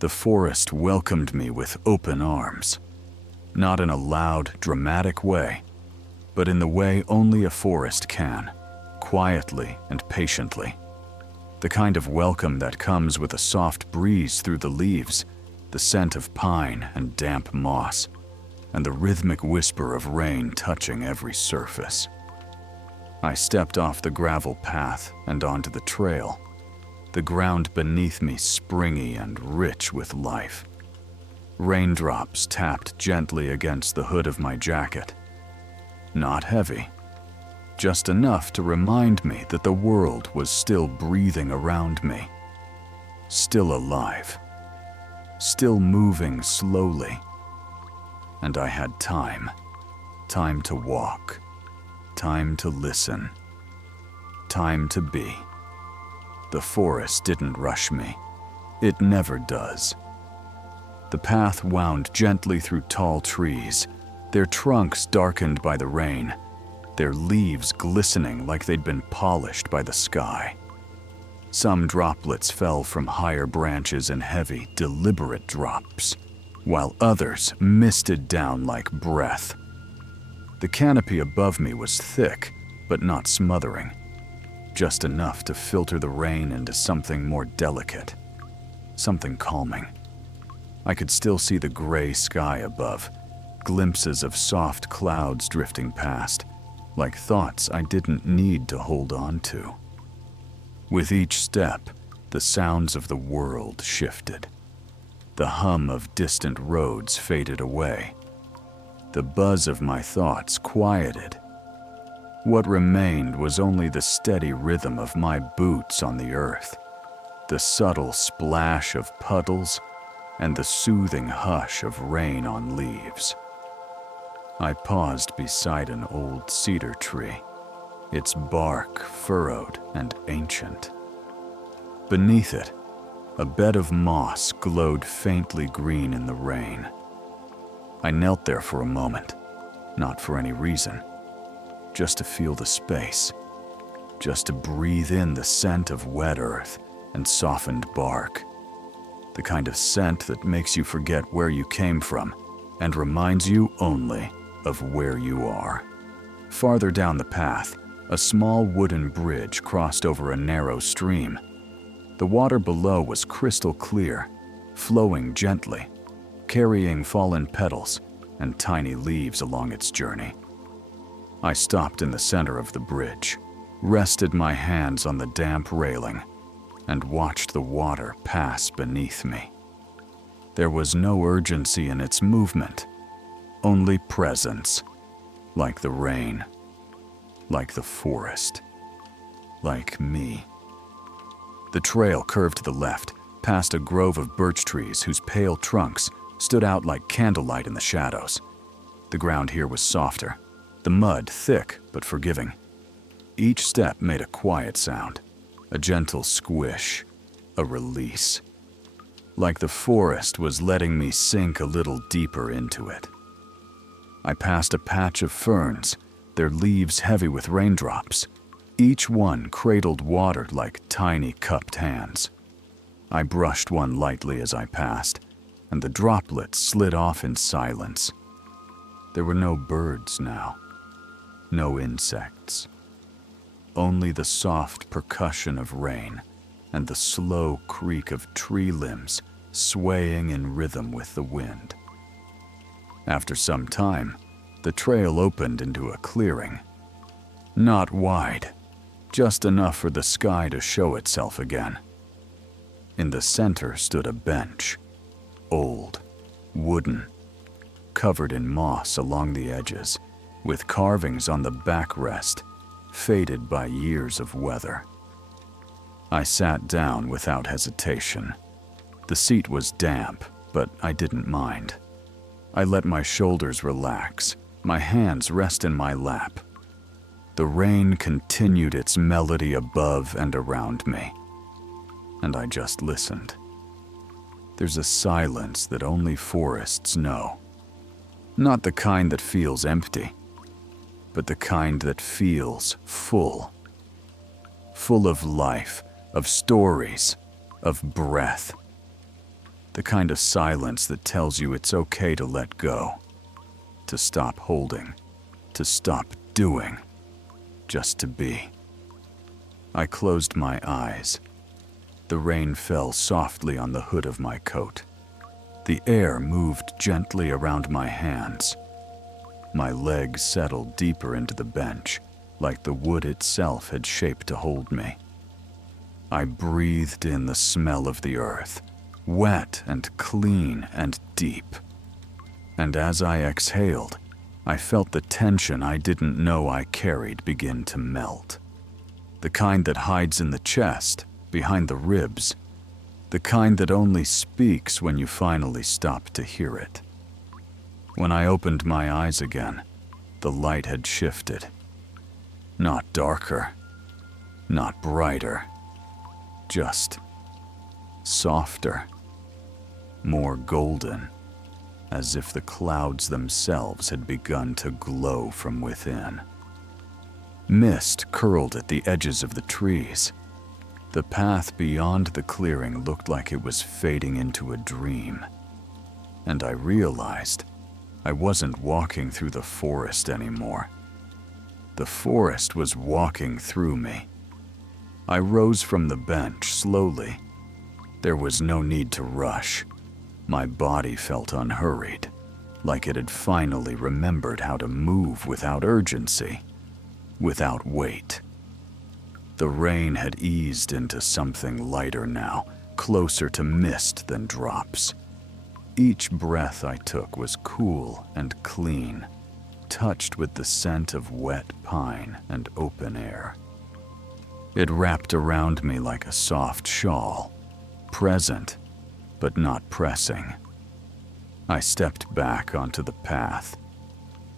The forest welcomed me with open arms. Not in a loud, dramatic way, but in the way only a forest can, quietly and patiently. The kind of welcome that comes with a soft breeze through the leaves, the scent of pine and damp moss, and the rhythmic whisper of rain touching every surface. I stepped off the gravel path and onto the trail, the ground beneath me springy and rich with life. Raindrops tapped gently against the hood of my jacket. Not heavy, just enough to remind me that the world was still breathing around me, still alive, still moving slowly. And I had time to walk, time to listen, time to be. The forest didn't rush me. It never does. The path wound gently through tall trees, their trunks darkened by the rain, their leaves glistening like they'd been polished by the sky. Some droplets fell from higher branches in heavy, deliberate drops, while others misted down like breath. The canopy above me was thick, but not smothering, just enough to filter the rain into something more delicate, something calming. I could still see the gray sky above, glimpses of soft clouds drifting past, like thoughts I didn't need to hold on to. With each step, the sounds of the world shifted. The hum of distant roads faded away. The buzz of my thoughts quieted. What remained was only the steady rhythm of my boots on the earth, the subtle splash of puddles, and the soothing hush of rain on leaves. I paused beside an old cedar tree, its bark furrowed and ancient. Beneath it, a bed of moss glowed faintly green in the rain. I knelt there for a moment, not for any reason, just to feel the space, just to breathe in the scent of wet earth and softened bark, the kind of scent that makes you forget where you came from and reminds you only of where you are. Farther down the path, a small wooden bridge crossed over a narrow stream. The water below was crystal clear, flowing gently, carrying fallen petals and tiny leaves along its journey. I stopped in the center of the bridge, rested my hands on the damp railing, and watched the water pass beneath me. There was no urgency in its movement, only presence, like the rain, like the forest, like me. The trail curved to the left, past a grove of birch trees whose pale trunks stood out like candlelight in the shadows. The ground here was softer, the mud thick but forgiving. Each step made a quiet sound, a gentle squish, a release. Like the forest was letting me sink a little deeper into it. I passed a patch of ferns, their leaves heavy with raindrops. Each one cradled water like tiny cupped hands. I brushed one lightly as I passed, and the droplets slid off in silence. There were no birds now, no insects. Only the soft percussion of rain and the slow creak of tree limbs swaying in rhythm with the wind. After some time, the trail opened into a clearing. Not wide, just enough for the sky to show itself again. In the center stood a bench, old, wooden, covered in moss along the edges, with carvings on the backrest, faded by years of weather. I sat down without hesitation. The seat was damp, but I didn't mind. I let my shoulders relax, my hands rest in my lap. The rain continued its melody above and around me, and I just listened. There's a silence that only forests know. Not the kind that feels empty, but the kind that feels full. Full of life, of stories, of breath. The kind of silence that tells you it's okay to let go, to stop holding, to stop doing, just to be. I closed my eyes. The rain fell softly on the hood of my coat. The air moved gently around my hands. My legs settled deeper into the bench, like the wood itself had shaped to hold me. I breathed in the smell of the earth, wet and clean and deep. And as I exhaled, I felt the tension I didn't know I carried begin to melt. The kind that hides in the chest, behind the ribs, the kind that only speaks when you finally stop to hear it. When I opened my eyes again, the light had shifted. Not darker, not brighter, just softer, more golden, as if the clouds themselves had begun to glow from within. Mist curled at the edges of the trees. The path beyond the clearing looked like it was fading into a dream. And I realized I wasn't walking through the forest anymore. The forest was walking through me. I rose from the bench slowly. There was no need to rush. My body felt unhurried, like it had finally remembered how to move without urgency, without weight. The rain had eased into something lighter now, closer to mist than drops. Each breath I took was cool and clean, touched with the scent of wet pine and open air. It wrapped around me like a soft shawl, present, but not pressing. I stepped back onto the path.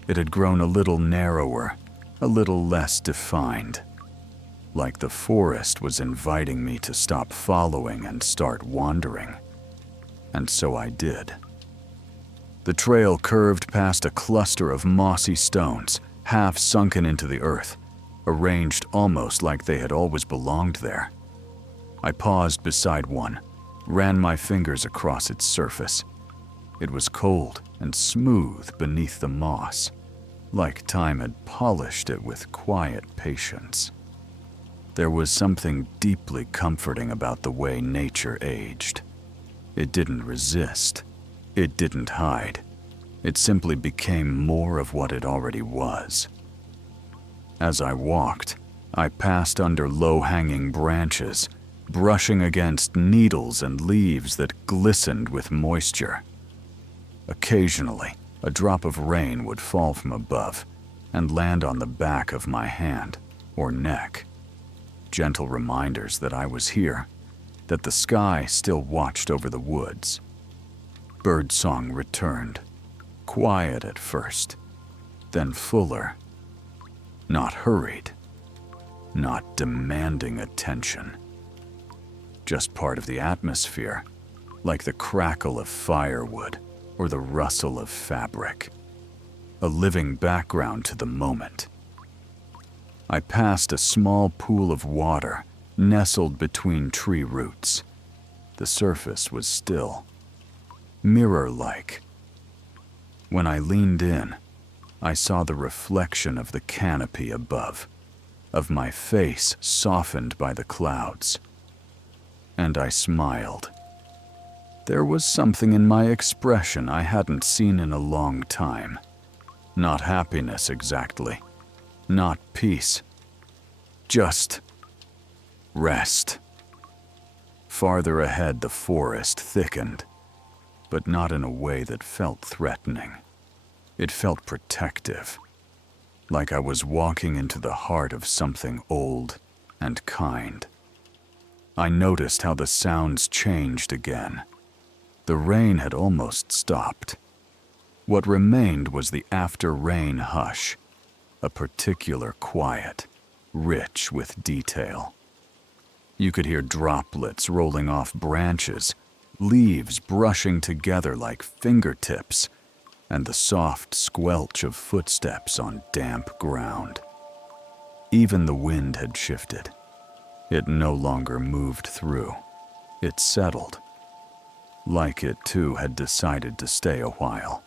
It had grown a little narrower, a little less defined, like the forest was inviting me to stop following and start wandering. And so I did. The trail curved past a cluster of mossy stones, half sunken into the earth, arranged almost like they had always belonged there. I paused beside one, ran my fingers across its surface. It was cold and smooth beneath the moss, like time had polished it with quiet patience. There was something deeply comforting about the way nature aged. It didn't resist. It didn't hide. It simply became more of what it already was. As I walked, I passed under low-hanging branches, brushing against needles and leaves that glistened with moisture. Occasionally, a drop of rain would fall from above and land on the back of my hand or neck. Gentle reminders that I was here, that the sky still watched over the woods. Birdsong returned, quiet at first, then fuller. Not hurried, not demanding attention. Just part of the atmosphere, like the crackle of firewood or the rustle of fabric. A living background to the moment. I passed a small pool of water nestled between tree roots. The surface was still, mirror-like. When I leaned in, I saw the reflection of the canopy above, of my face softened by the clouds. And I smiled. There was something in my expression I hadn't seen in a long time. Not happiness exactly. Not peace. Just rest. Farther ahead, the forest thickened, but not in a way that felt threatening. It felt protective, like I was walking into the heart of something old and kind. I noticed how the sounds changed again. The rain had almost stopped. What remained was the after-rain hush, a particular quiet, rich with detail. You could hear droplets rolling off branches, leaves brushing together like fingertips, and the soft squelch of footsteps on damp ground. Even the wind had shifted. It no longer moved through. It settled. like it too had decided to stay a while.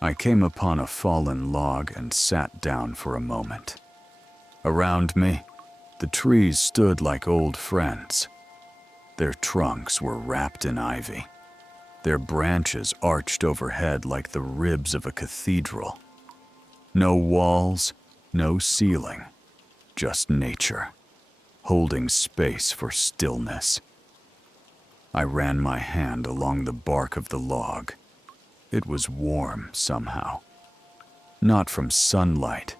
I came upon a fallen log and sat down for a moment. Around me, the trees stood like old friends. Their trunks were wrapped in ivy. Their branches arched overhead like the ribs of a cathedral. No walls, no ceiling, just nature, holding space for stillness. I ran my hand along the bark of the log. It was warm somehow. Not from sunlight,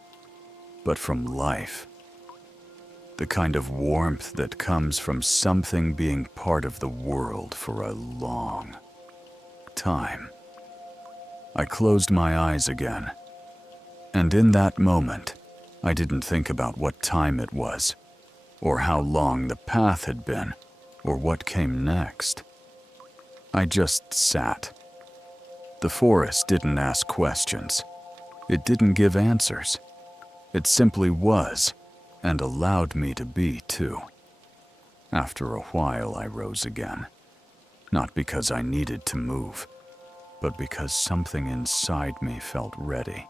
but from life. The kind of warmth that comes from something being part of the world for a long time. I closed my eyes again, and in that moment, I didn't think about what time it was, or how long the path had been, or what came next. I just sat. The forest didn't ask questions. It didn't give answers. It simply was, and allowed me to be too. After a while, I rose again. Not because I needed to move, but because something inside me felt ready.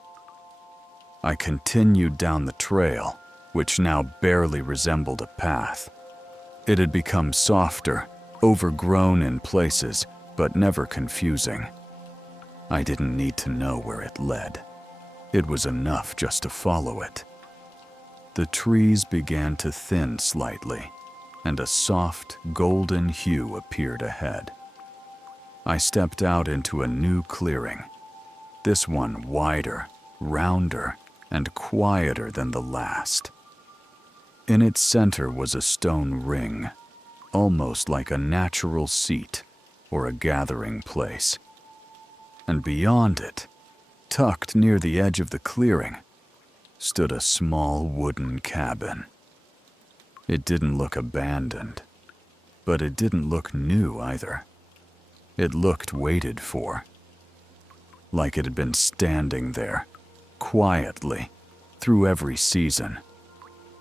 I continued down the trail, which now barely resembled a path. It had become softer, overgrown in places, but never confusing. I didn't need to know where it led. It was enough just to follow it. The trees began to thin slightly, and a soft, golden hue appeared ahead. I stepped out into a new clearing, this one wider, rounder, and quieter than the last. In its center was a stone ring, almost like a natural seat or a gathering place. And beyond it, tucked near the edge of the clearing, stood a small wooden cabin. It didn't look abandoned, but it didn't look new either. It looked waited for, like it had been standing there, quietly, through every season,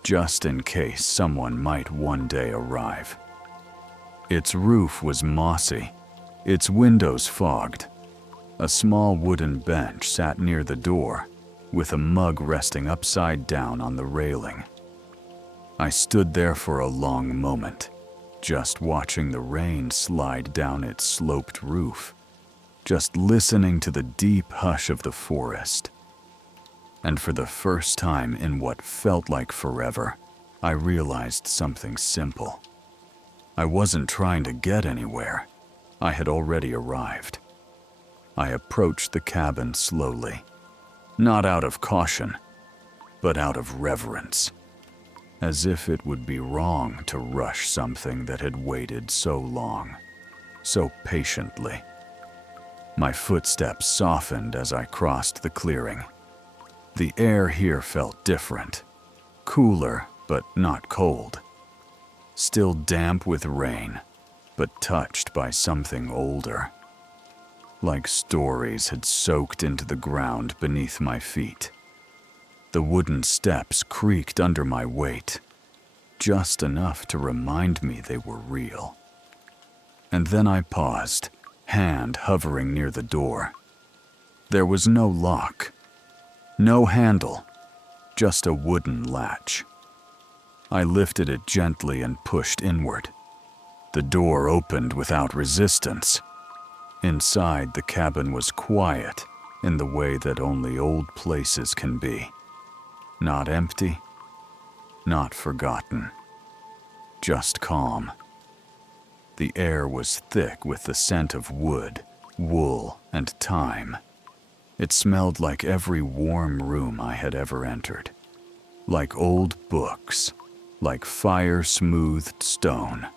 just in case someone might one day arrive. Its roof was mossy, its windows fogged. A small wooden bench sat near the door, with a mug resting upside down on the railing. I stood there for a long moment, just watching the rain slide down its sloped roof, just listening to the deep hush of the forest. And for the first time in what felt like forever, I realized something simple. I wasn't trying to get anywhere. I had already arrived. I approached the cabin slowly, not out of caution, but out of reverence, as if it would be wrong to rush something that had waited so long, so patiently. My footsteps softened as I crossed the clearing. The air here felt different, cooler but not cold, still damp with rain, but touched by something older. Like stories had soaked into the ground beneath my feet. The wooden steps creaked under my weight, just enough to remind me they were real. And then I paused, hand hovering near the door. There was no lock, no handle, just a wooden latch. I lifted it gently and pushed inward. The door opened without resistance. Inside, the cabin was quiet in the way that only old places can be. Not empty, not forgotten, just calm. The air was thick with the scent of wood, wool, and thyme. It smelled like every warm room I had ever entered, like old books, like fire-smoothed stone,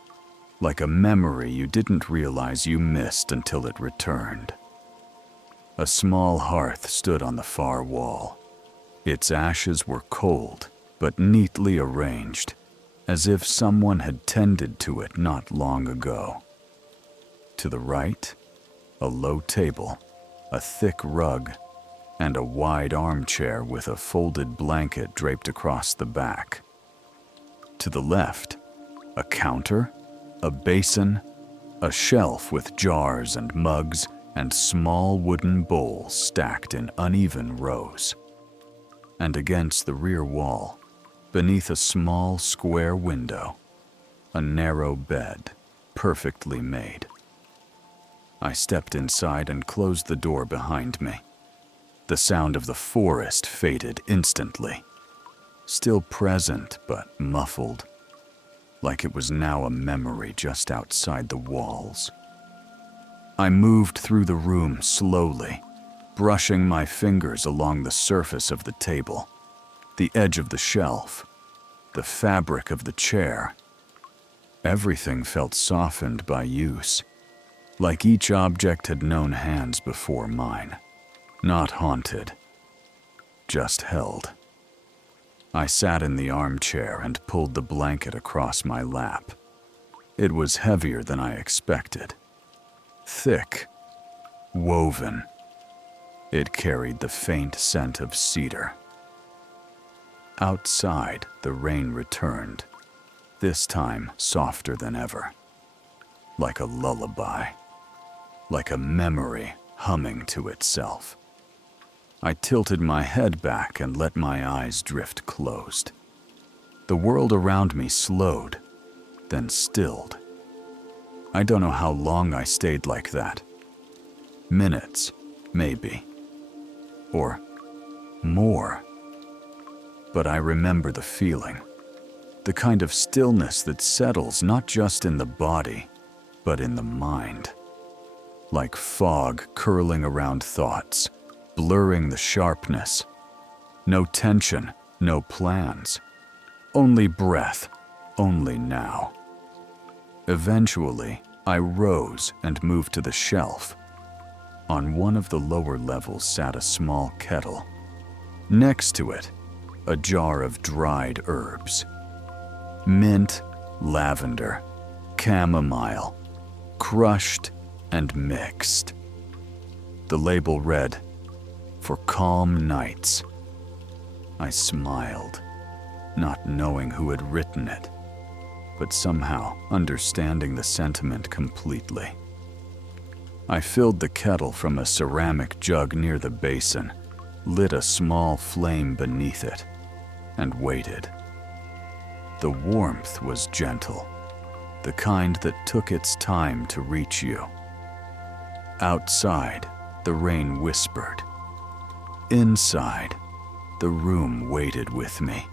like a memory you didn't realize you missed until it returned. A small hearth stood on the far wall. Its ashes were cold, but neatly arranged, as if someone had tended to it not long ago. To the right, a low table, a thick rug, and a wide armchair with a folded blanket draped across the back. To the left, a counter, a basin, A shelf with jars and mugs and small wooden bowls stacked in uneven rows. And against the rear wall, beneath a small square window, a narrow bed, perfectly made. I stepped inside and closed the door behind me. The sound of the forest faded instantly, still present but muffled, like it was now a memory just outside the walls. I moved through the room slowly, brushing my fingers along the surface of the table, the edge of the shelf, the fabric of the chair. Everything felt softened by use, like each object had known hands before mine. Not haunted, just held. I sat in the armchair and pulled the blanket across my lap. It was heavier than I expected. Thick, woven. It carried the faint scent of cedar. Outside, the rain returned, this time softer than ever. Like a lullaby, like a memory humming to itself. I tilted my head back and let my eyes drift closed. The world around me slowed, then stilled. I don't know how long I stayed like that. Minutes, maybe. Or more. But I remember the feeling. The kind of stillness that settles not just in the body, but in the mind. Like fog curling around thoughts, blurring the sharpness. No tension, no plans. Only breath, only now. Eventually, I rose and moved to the shelf. On one of the lower levels sat a small kettle. Next to it, a jar of dried herbs. Mint, lavender, chamomile, crushed and mixed. The label read, "For calm nights." I smiled, not knowing who had written it, but somehow understanding the sentiment completely. I filled the kettle from a ceramic jug near the basin, lit a small flame beneath it, and waited. The warmth was gentle, the kind that took its time to reach you. Outside, the rain whispered. Inside, the room waited with me.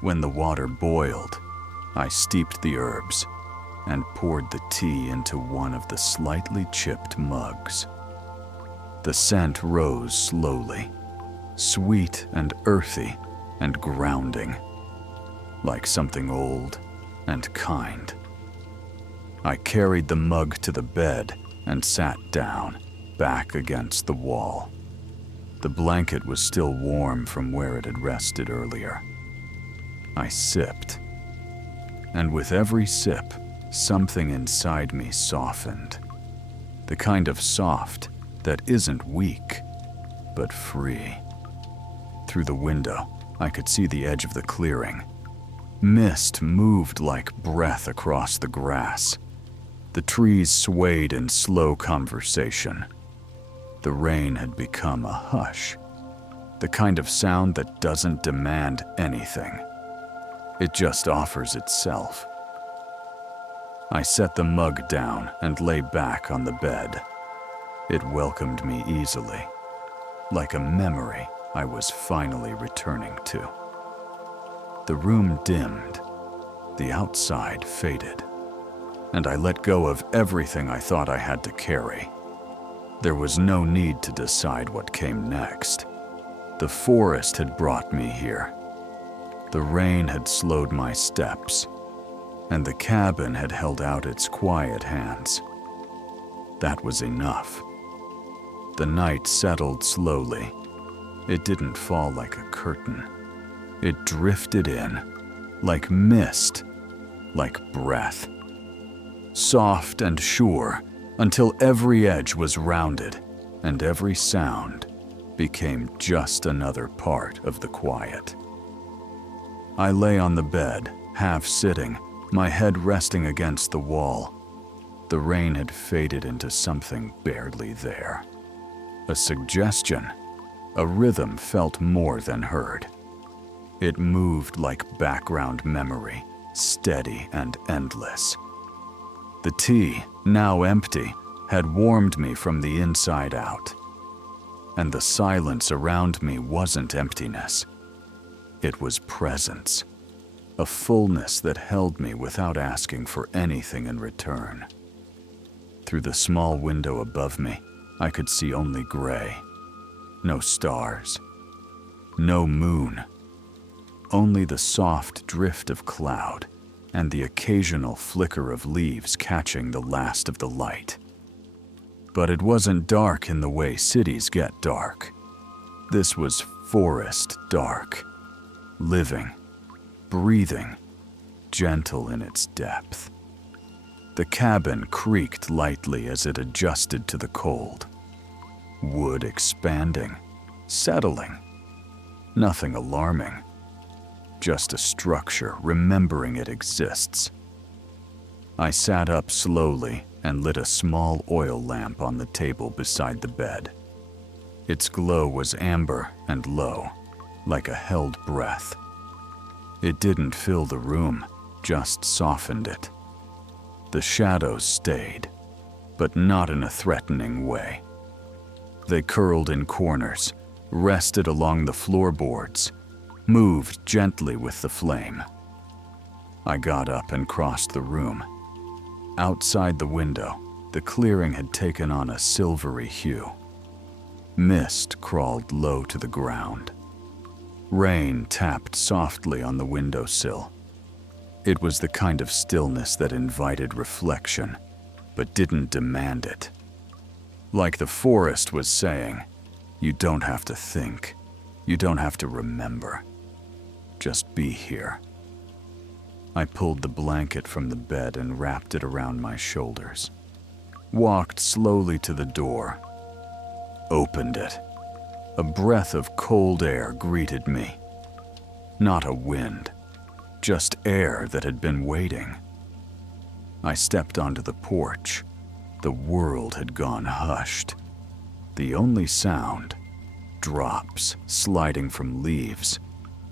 When the water boiled, I steeped the herbs and poured the tea into one of the slightly chipped mugs. The scent rose slowly, sweet and earthy and grounding, like something old and kind. I carried the mug to the bed and sat down, back against the wall. The blanket was still warm from where it had rested earlier. I sipped, and with every sip, something inside me softened. The kind of soft that isn't weak, but free. Through the window, I could see the edge of the clearing. Mist moved like breath across the grass. The trees swayed in slow conversation. The rain had become a hush, the kind of sound that doesn't demand anything. It just offers itself. I set the mug down and lay back on the bed. It welcomed me easily, like a memory I was finally returning to. The room dimmed, the outside faded, and I let go of everything I thought I had to carry. There was no need to decide what came next. The forest had brought me here. The rain had slowed my steps, and the cabin had held out its quiet hands. That was enough. The night settled slowly. It didn't fall like a curtain. It drifted in, like mist, like breath. Soft and sure, until every edge was rounded, and every sound became just another part of the quiet. I lay on the bed, half sitting, my head resting against the wall. The rain had faded into something barely there. A suggestion, a rhythm felt more than heard. It moved like background memory, steady and endless. The tea, now empty, had warmed me from the inside out. And the silence around me wasn't emptiness. It was presence, a fullness that held me without asking for anything in return. Through the small window above me, I could see only gray. No stars. No moon. Only the soft drift of cloud and the occasional flicker of leaves catching the last of the light. But it wasn't dark in the way cities get dark. This was forest dark, living, breathing, gentle in its depth. The cabin creaked lightly as it adjusted to the cold. Wood expanding, settling. Nothing alarming. Just a structure remembering it exists. I sat up slowly and lit a small oil lamp on the table beside the bed. Its glow was amber and low, like a held breath. It didn't fill the room, just softened it. The shadows stayed, but not in a threatening way. They curled in corners, rested along the floorboards, moved gently with the flame. I got up and crossed the room. Outside the window, the clearing had taken on a silvery hue. Mist crawled low to the ground. Rain tapped softly on the windowsill. It was the kind of stillness that invited reflection, but didn't demand it. Like the forest was saying, you don't have to think, you don't have to remember. Just be here. I pulled the blanket from the bed and wrapped it around my shoulders. Walked slowly to the door. Opened it. A breath of cold air greeted me. Not a wind, just air that had been waiting. I stepped onto the porch. The world had gone hushed. The only sound, drops sliding from leaves,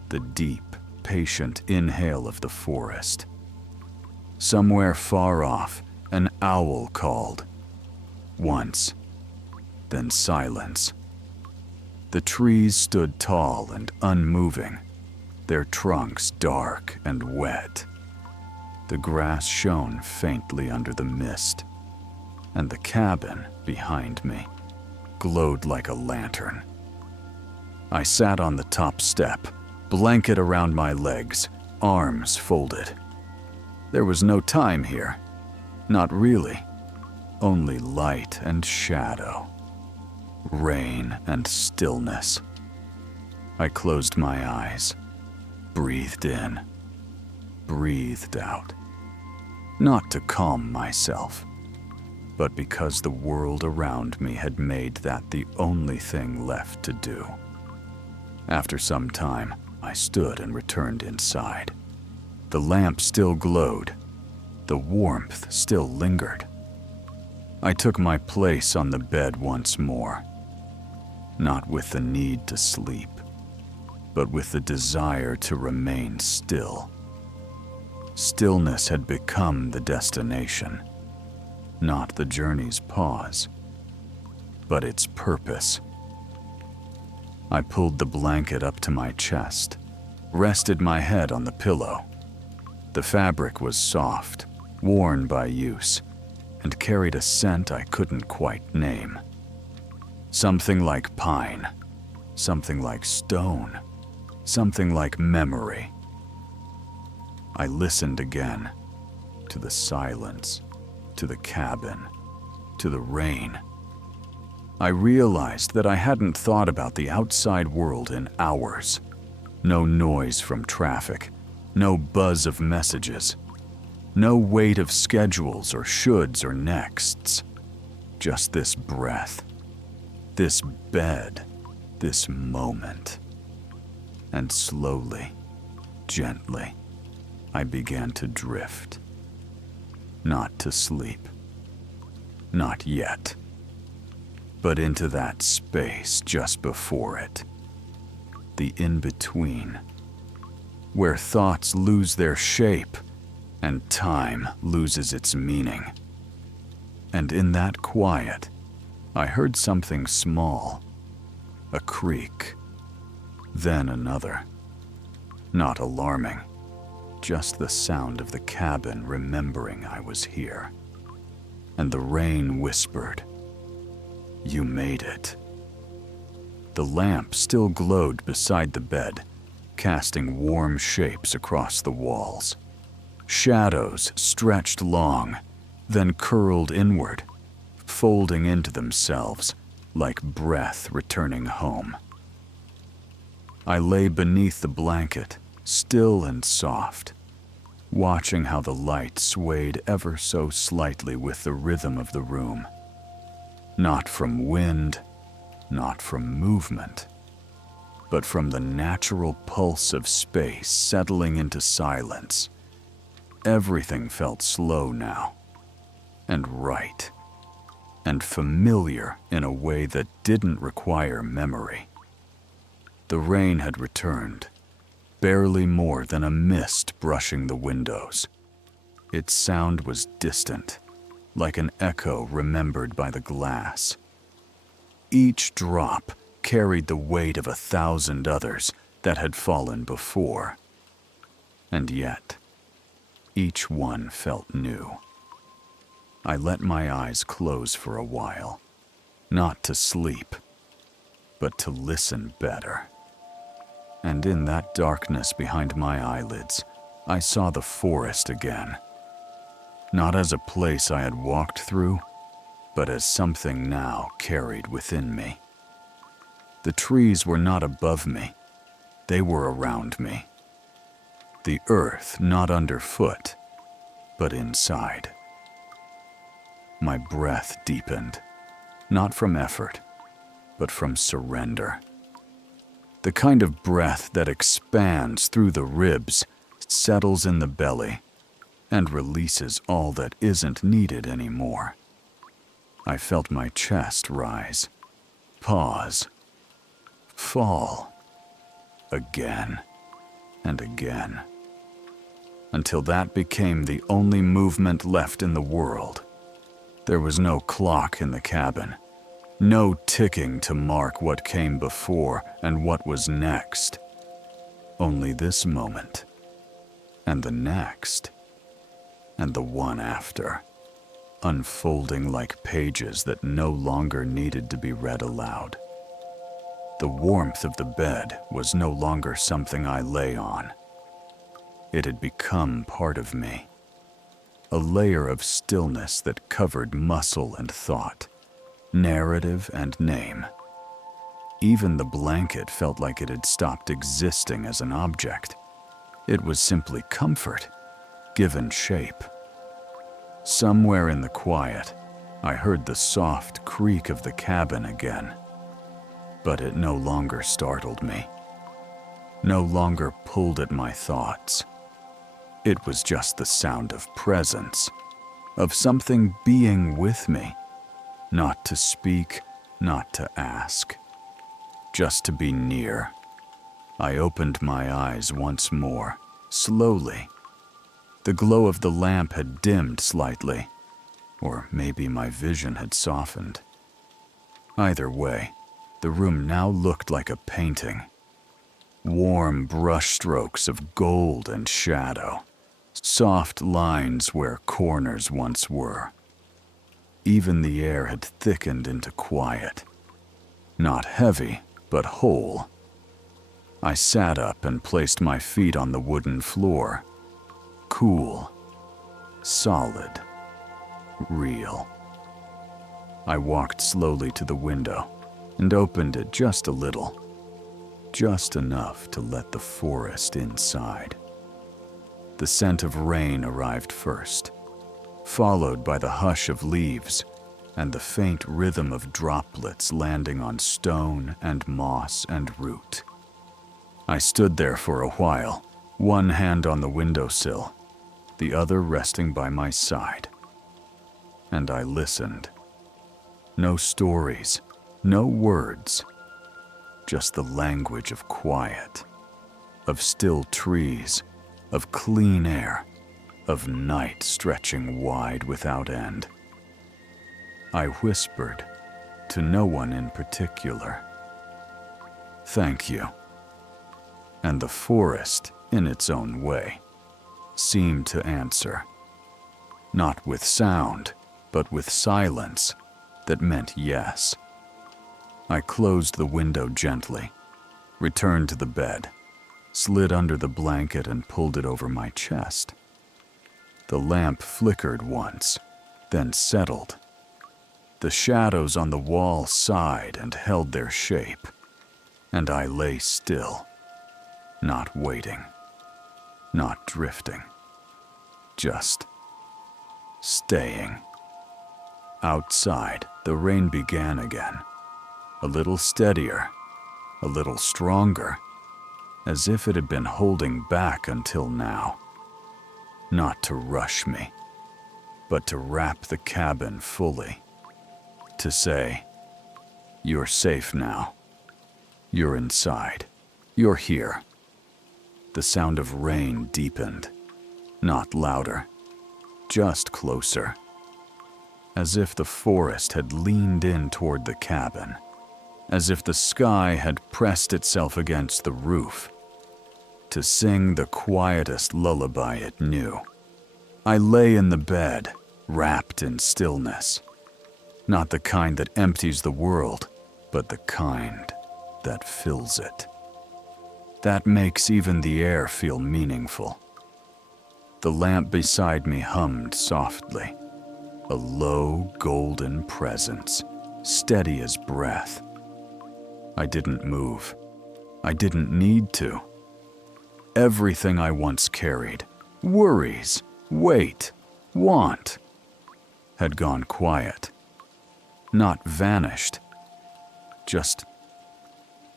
the deep, patient inhale of the forest. Somewhere far off, an owl called. Once, then silence. The trees stood tall and unmoving, their trunks dark and wet. The grass shone faintly under the mist, and the cabin behind me glowed like a lantern. I sat on the top step, blanket around my legs, arms folded. There was no time here. Not really. Only light and shadow. Rain and stillness. I closed my eyes, breathed in, breathed out. Not to calm myself, but because the world around me had made that the only thing left to do. After some time, I stood and returned inside. The lamp still glowed. The warmth still lingered. I took my place on the bed once more, not with the need to sleep, but with the desire to remain still. Stillness had become the destination, not the journey's pause, but its purpose. I pulled the blanket up to my chest, rested my head on the pillow. The fabric was soft, worn by use, and carried a scent I couldn't quite name. Something like pine, something like stone, something like memory. I listened again, to the silence, to the cabin, to the rain. I realized that I hadn't thought about the outside world in hours. No noise from traffic, no buzz of messages, no weight of schedules or shoulds or nexts. Just this breath, this bed, this moment. And slowly, gently, I began to drift. Not to sleep, not yet. But into that space just before it, the in-between, where thoughts lose their shape and time loses its meaning. And in that quiet, I heard something small, a creak, then another. Not alarming, just the sound of the cabin remembering I was here. And the rain whispered, "You made it." The lamp still glowed beside the bed, casting warm shapes across the walls. Shadows stretched long, then curled inward, folding into themselves like breath returning home. I lay beneath the blanket, still and soft, watching how the light swayed ever so slightly with the rhythm of the room. Not from wind, not from movement, but from the natural pulse of space settling into silence. Everything felt slow now, and right, and familiar in a way that didn't require memory. The rain had returned, barely more than a mist brushing the windows. Its sound was distant, like an echo remembered by the glass. Each drop carried the weight of 1,000 others that had fallen before. And yet, each one felt new. I let my eyes close for a while, not to sleep, but to listen better. And in that darkness behind my eyelids, I saw the forest again. Not as a place I had walked through, but as something now carried within me. The trees were not above me, they were around me. The earth not underfoot, but inside. My breath deepened, not from effort, but from surrender. The kind of breath that expands through the ribs, settles in the belly, and releases all that isn't needed anymore. I felt my chest rise, pause, fall, again and again, until that became the only movement left in the world. There was no clock in the cabin, no ticking to mark what came before and what was next. Only this moment, and the next, and the one after, unfolding like pages that no longer needed to be read aloud. The warmth of the bed was no longer something I lay on. It had become part of me, a layer of stillness that covered muscle and thought, narrative and name. Even the blanket felt like it had stopped existing as an object. It was simply comfort, given shape. Somewhere in the quiet, I heard the soft creak of the cabin again. But it no longer startled me, no longer pulled at my thoughts. It was just the sound of presence, of something being with me. Not to speak, not to ask, just to be near. I opened my eyes once more, slowly. The glow of the lamp had dimmed slightly, or maybe my vision had softened. Either way, the room now looked like a painting. Warm brushstrokes of gold and shadow, soft lines where corners once were. Even the air had thickened into quiet. Not heavy, but whole. I sat up and placed my feet on the wooden floor. Cool, solid, real. I walked slowly to the window and opened it just a little, just enough to let the forest inside. The scent of rain arrived first, followed by the hush of leaves and the faint rhythm of droplets landing on stone and moss and root. I stood there for a while, one hand on the windowsill, the other resting by my side. And I listened, No stories, no words, just the language of quiet, of still trees, of clean air, of night stretching wide without end. I whispered, to no one in particular, "Thank you." And the forest, in its own way, seemed to answer, not with sound, but with silence that meant yes. I closed the window gently, returned to the bed, slid under the blanket and pulled it over my chest. The lamp flickered once, then settled. The shadows on the wall sighed and held their shape, and I lay still, not waiting, not drifting, just staying. Outside, the rain began again, a little steadier, a little stronger, as if it had been holding back until now. Not to rush me, but to wrap the cabin fully. To say, "You're safe now. You're inside. You're here." The sound of rain deepened, not louder, just closer, as if the forest had leaned in toward the cabin, as if the sky had pressed itself against the roof to sing the quietest lullaby it knew. I lay in the bed, wrapped in stillness. Not the kind that empties the world, but the kind that fills it. That makes even the air feel meaningful. The lamp beside me hummed softly, a low golden presence, steady as breath. I didn't move. I didn't need to. Everything I once carried, worries, weight, want, had gone quiet. Not vanished, just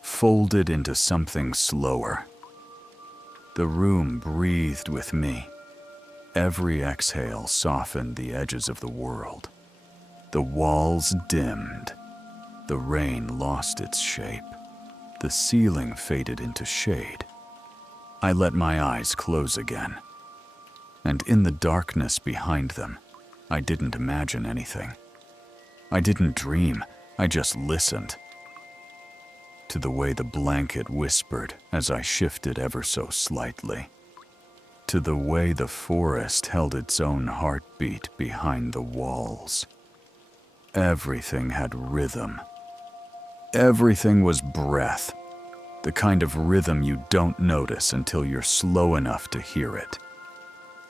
folded into something slower. The room breathed with me. Every exhale softened the edges of the world. The walls dimmed. The rain lost its shape. The ceiling faded into shade. I let my eyes close again. And in the darkness behind them, I didn't imagine anything. I didn't dream, I just listened. To the way the blanket whispered as I shifted ever so slightly. To the way the forest held its own heartbeat behind the walls. Everything had rhythm. Everything was breath. The kind of rhythm you don't notice until you're slow enough to hear it.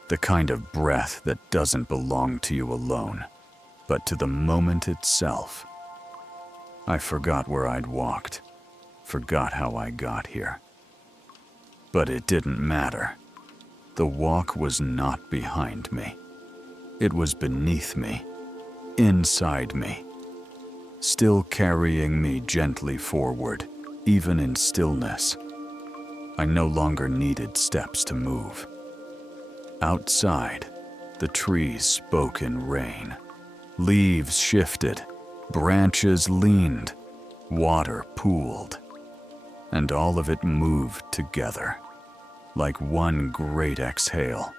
The kind of breath that doesn't belong to you alone, but to the moment itself. I forgot where I'd walked, forgot how I got here. But it didn't matter. The walk was not behind me. It was beneath me, inside me, still carrying me gently forward, even in stillness. I no longer needed steps to move. Outside, the trees spoke in rain. Leaves shifted, branches leaned, water pooled, and all of it moved together, like one great exhale.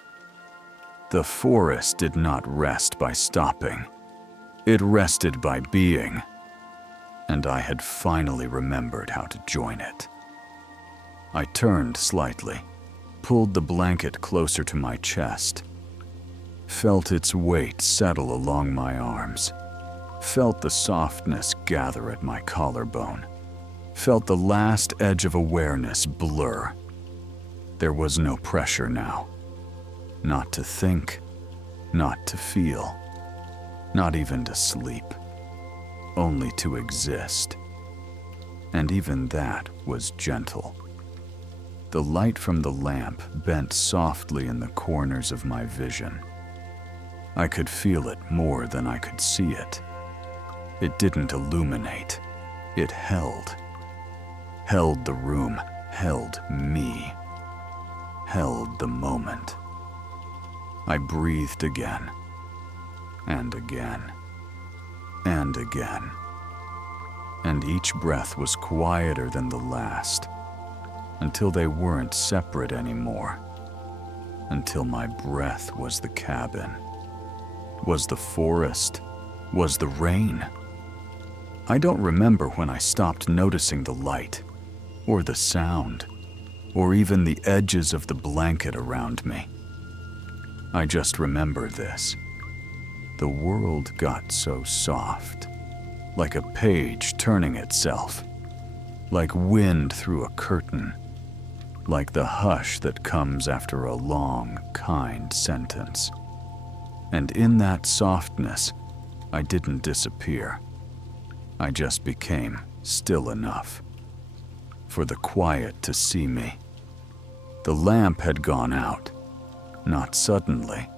The forest did not rest by stopping. It rested by being, and I had finally remembered how to join it. I turned slightly, pulled the blanket closer to my chest, felt its weight settle along my arms, felt the softness gather at my collarbone, felt the last edge of awareness blur. There was no pressure now. Not to think, not to feel, not even to sleep, only to exist. And even that was gentle. The light from the lamp bent softly in the corners of my vision. I could feel it more than I could see it. It didn't illuminate. It held. Held the room, held me, held the moment. I breathed again, and again, and again. And each breath was quieter than the last, until they weren't separate anymore. Until my breath was the cabin, was the forest, was the rain. I don't remember when I stopped noticing the light, or the sound, or even the edges of the blanket around me. I just remember this. The world got so soft, like a page turning itself, like wind through a curtain, like the hush that comes after a long, kind sentence. And in that softness, I didn't disappear. I just became still enough for the quiet to see me. The lamp had gone out, not suddenly,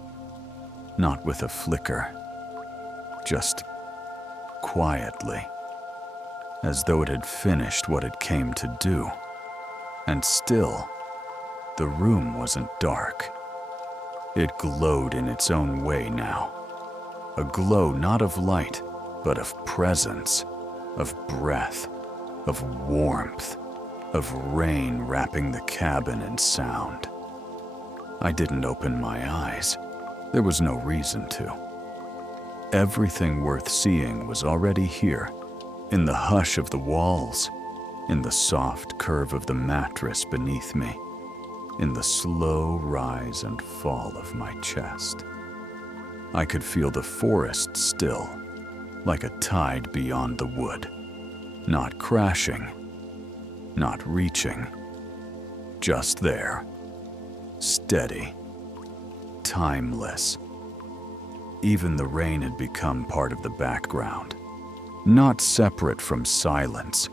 not with a flicker, just quietly, as though it had finished what it came to do. And still, the room wasn't dark. It glowed in its own way now. A glow not of light, but of presence, of breath, of warmth, of rain wrapping the cabin in sound. I didn't open my eyes. There was no reason to. Everything worth seeing was already here, in the hush of the walls, in the soft curve of the mattress beneath me, in the slow rise and fall of my chest. I could feel the forest still, like a tide beyond the wood, not crashing, not reaching, just there, steady, timeless. Even the rain had become part of the background, not separate from silence,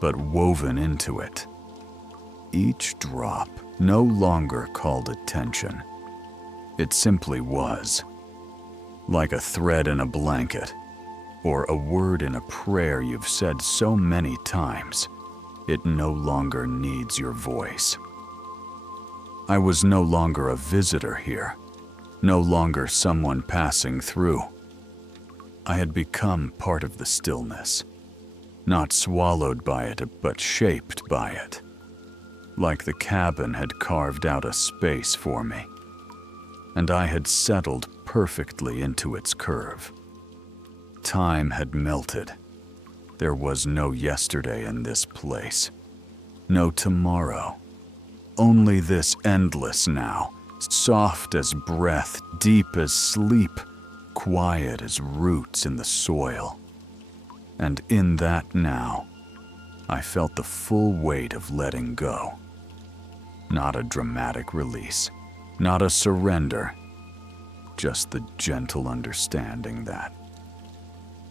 but woven into it. Each drop no longer called attention. It simply was, like a thread in a blanket, or a word in a prayer you've said so many times, it no longer needs your voice. I was no longer a visitor here, no longer someone passing through. I had become part of the stillness, not swallowed by it, but shaped by it, like the cabin had carved out a space for me, and I had settled perfectly into its curve. Time had melted. There was no yesterday in this place, no tomorrow, only this endless now, soft as breath, deep as sleep, quiet as roots in the soil. And in that now, I felt the full weight of letting go. Not a dramatic release, not a surrender, just the gentle understanding that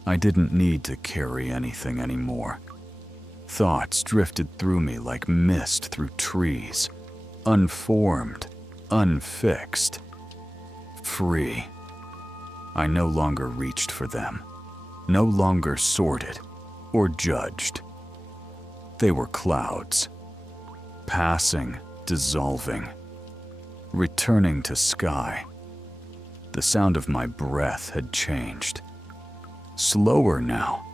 I didn't need to carry anything anymore. Thoughts drifted through me like mist through trees, unformed, unfixed, free. I no longer reached for them, no longer sorted or judged. They were clouds, passing, dissolving, returning to sky. The sound of my breath had changed. Slower now,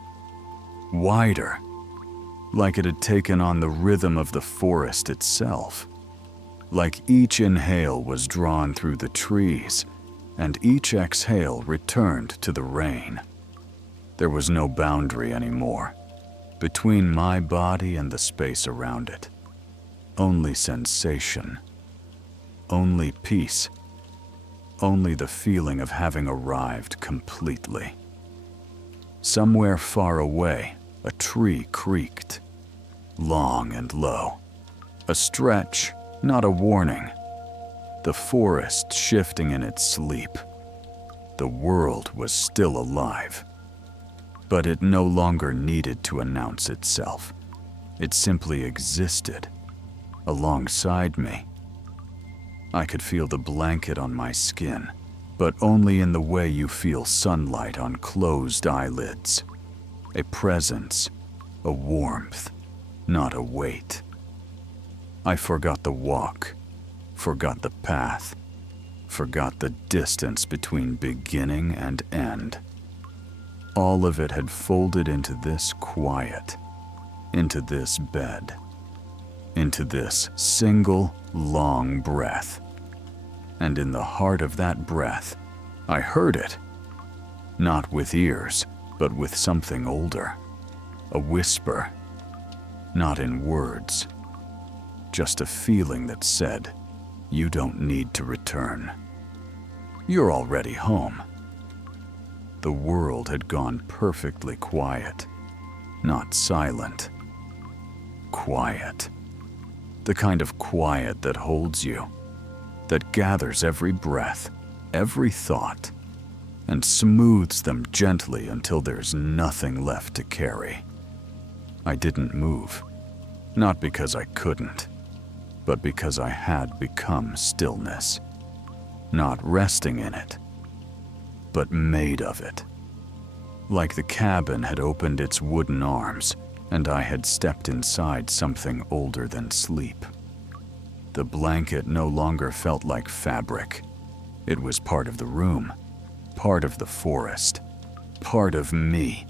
wider, like it had taken on the rhythm of the forest itself. Like each inhale was drawn through the trees, and each exhale returned to the rain. There was no boundary anymore between my body and the space around it. Only sensation, only peace, only the feeling of having arrived completely. Somewhere far away, a tree creaked, long and low. A stretch, not a warning. The forest shifting in its sleep. The world was still alive. But it no longer needed to announce itself. It simply existed, alongside me. I could feel the blanket on my skin, but only in the way you feel sunlight on closed eyelids. A presence, a warmth, not a weight. I forgot the walk, forgot the path, forgot the distance between beginning and end. All of it had folded into this quiet, into this bed, into this single long breath. And in the heart of that breath, I heard it. Not with ears, but with something older. A whisper. Not in words. Just a feeling that said, "You don't need to return. You're already home." The world had gone perfectly quiet. Not silent. Quiet. The kind of quiet that holds you, that gathers every breath, every thought, and smooths them gently until there's nothing left to carry. I didn't move, not because I couldn't, but because I had become stillness, not resting in it, but made of it. Like the cabin had opened its wooden arms, and I had stepped inside something older than sleep. The blanket no longer felt like fabric. It was part of the room, part of the forest, part of me.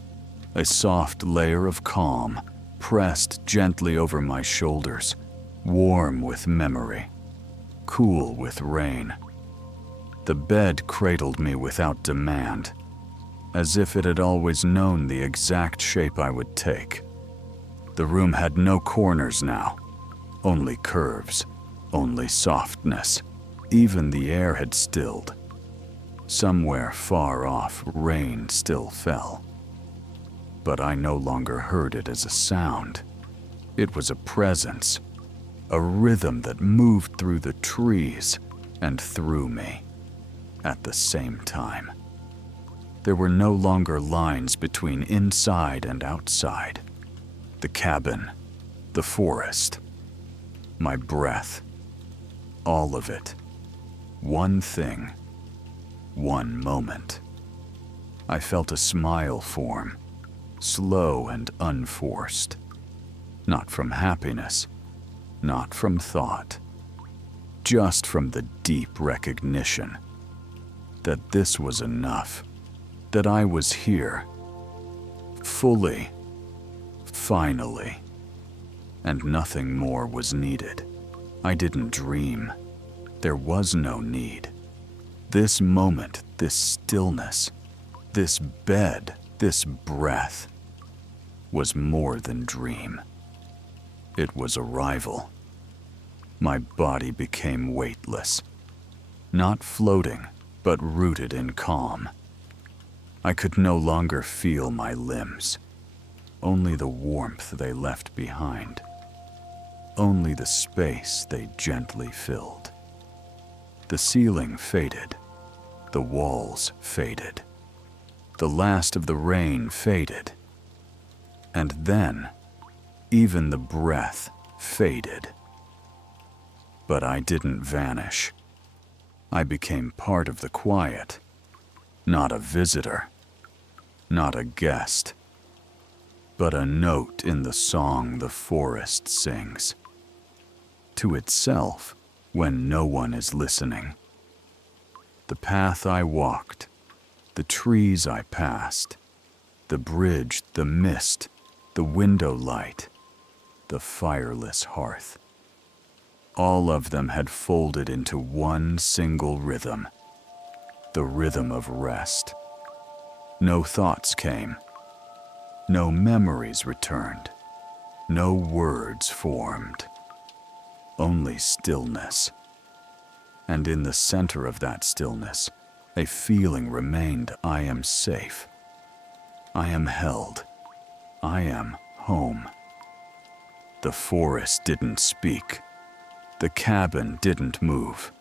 A soft layer of calm pressed gently over my shoulders, warm with memory, cool with rain. The bed cradled me without demand, as if it had always known the exact shape I would take. The room had no corners now, only curves, only softness. Even the air had stilled. Somewhere far off, rain still fell. But I no longer heard it as a sound. It was a presence, a rhythm that moved through the trees and through me at the same time. There were no longer lines between inside and outside. The cabin, the forest, my breath, all of it. One thing, one moment. I felt a smile form, slow and unforced. Not from happiness, not from thought, just from the deep recognition that this was enough, that I was here, fully, finally, and nothing more was needed. I didn't dream. There was no need. This moment, this stillness, this bed, this breath was more than dream. It was arrival. My body became weightless, not floating, but rooted in calm. I could no longer feel my limbs, only the warmth they left behind, only the space they gently filled. The ceiling faded, the walls faded, the last of the rain faded, and then even the breath faded. But I didn't vanish. I became part of the quiet, not a visitor, not a guest, but a note in the song the forest sings to itself when no one is listening. The path I walked, the trees I passed, the bridge, the mist, the window light, the fireless hearth. All of them had folded into one single rhythm, the rhythm of rest. No thoughts came, no memories returned, no words formed, only stillness. And in the center of that stillness, a feeling remained. I am safe. I am held. I am home. The forest didn't speak. The cabin didn't move.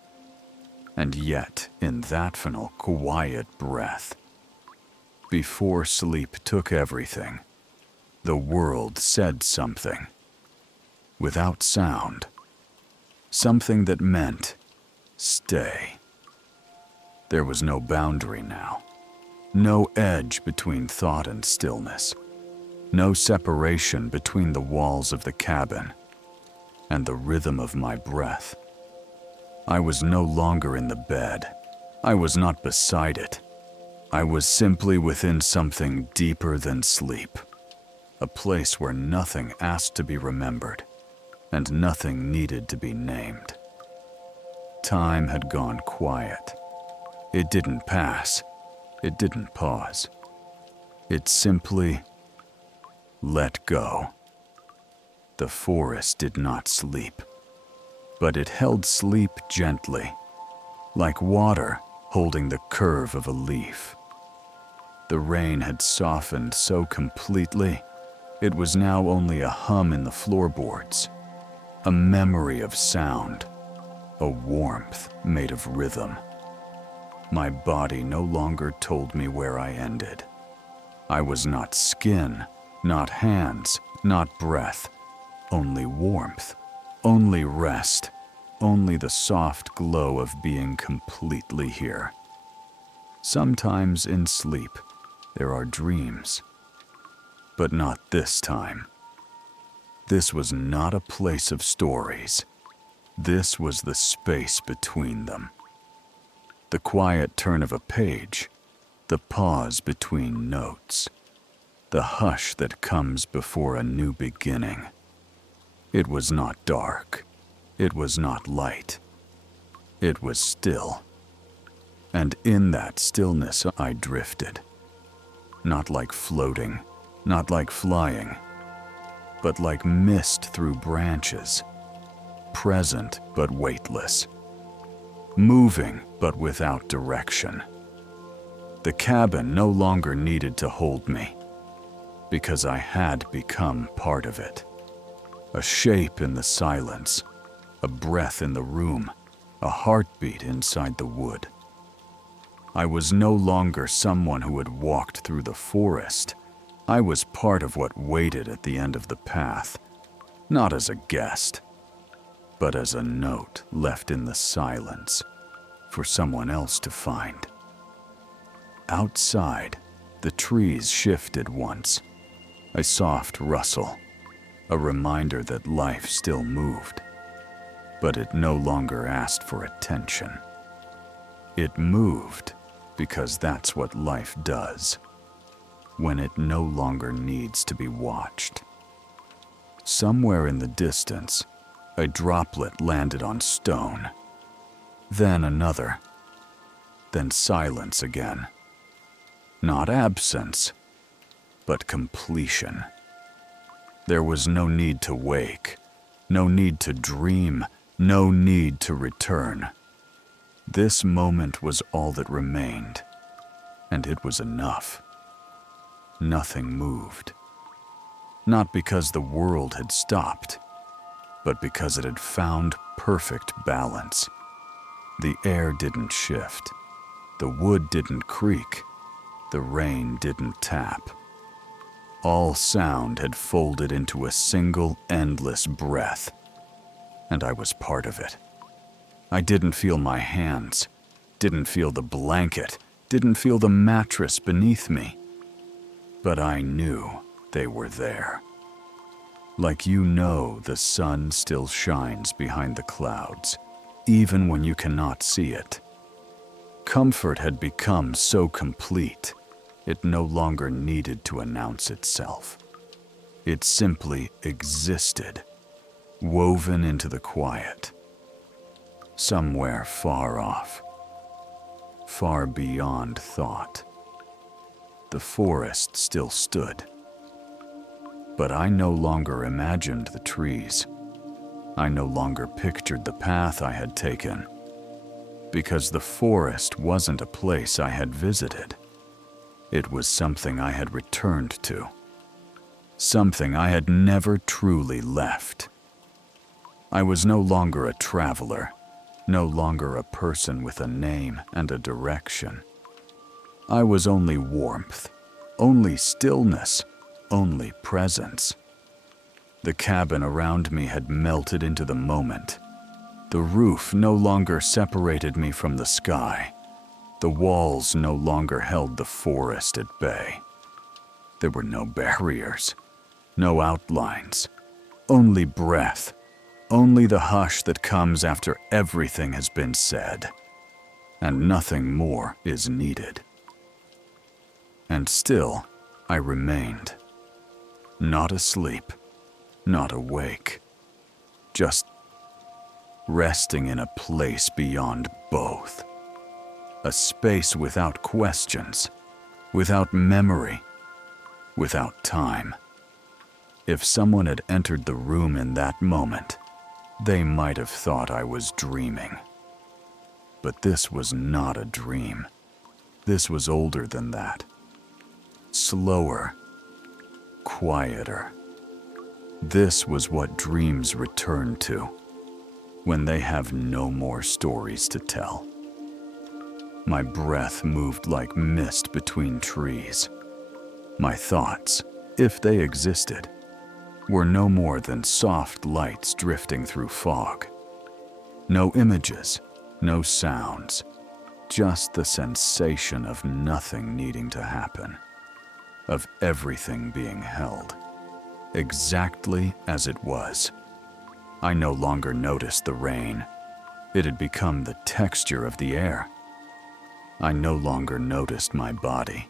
And yet, in that final quiet breath, before sleep took everything, the world said something. Without sound. Something that meant, stay. There was no boundary now. No edge between thought and stillness. No separation between the walls of the cabin and the rhythm of my breath. I was no longer in the bed. I was not beside it. I was simply within something deeper than sleep, a place where nothing asked to be remembered and nothing needed to be named. Time had gone quiet. It didn't pass. It didn't pause. It simply let go. The forest did not sleep, but it held sleep gently, like water holding the curve of a leaf. The rain had softened so completely, it was now only a hum in the floorboards, a memory of sound, a warmth made of rhythm. My body no longer told me where I ended. I was not skin, not hands, not breath, only warmth, only rest, only the soft glow of being completely here. Sometimes in sleep, there are dreams, but not this time. This was not a place of stories. This was the space between them. The quiet turn of a page, the pause between notes, the hush that comes before a new beginning. It was not dark. It was not light. It was still. And in that stillness I drifted. Not like floating, not like flying, but like mist through branches, present but weightless, moving but without direction. The cabin no longer needed to hold me, because I had become part of it. A shape in the silence, a breath in the room, a heartbeat inside the wood. I was no longer someone who had walked through the forest. I was part of what waited at the end of the path, not as a guest, but as a note left in the silence for someone else to find. Outside, the trees shifted once, a soft rustle, a reminder that life still moved, but it no longer asked for attention. It moved because that's what life does, when it no longer needs to be watched. Somewhere in the distance, a droplet landed on stone, then another, then silence again. Not absence, but completion. There was no need to wake, no need to dream, no need to return. This moment was all that remained, and it was enough. Nothing moved. Not because the world had stopped, but because it had found perfect balance. The air didn't shift, the wood didn't creak, the rain didn't tap. All sound had folded into a single endless breath, and I was part of it. I didn't feel my hands, didn't feel the blanket, didn't feel the mattress beneath me, but I knew they were there. Like the sun still shines behind the clouds, even when you cannot see it. Comfort had become so complete, it no longer needed to announce itself. It simply existed, woven into the quiet. Somewhere far off, far beyond thought. The forest still stood. But I no longer imagined the trees. I no longer pictured the path I had taken. Because the forest wasn't a place I had visited. It was something I had returned to. Something I had never truly left. I was no longer a traveler, no longer a person with a name and a direction. I was only warmth, only stillness, only presence. The cabin around me had melted into the moment. The roof no longer separated me from the sky. The walls no longer held the forest at bay. There were no barriers, no outlines, only breath, only the hush that comes after everything has been said, and nothing more is needed. And still, I remained. Not asleep, not awake, just resting in a place beyond both. A space without questions, without memory, without time. If someone had entered the room in that moment, they might have thought I was dreaming. But this was not a dream. This was older than that. Slower, quieter. This was what dreams return to when they have no more stories to tell. My breath moved like mist between trees. My thoughts, if they existed, were no more than soft lights drifting through fog. No images, no sounds, just the sensation of nothing needing to happen, of everything being held, exactly as it was. I no longer noticed the rain. It had become the texture of the air. I no longer noticed my body.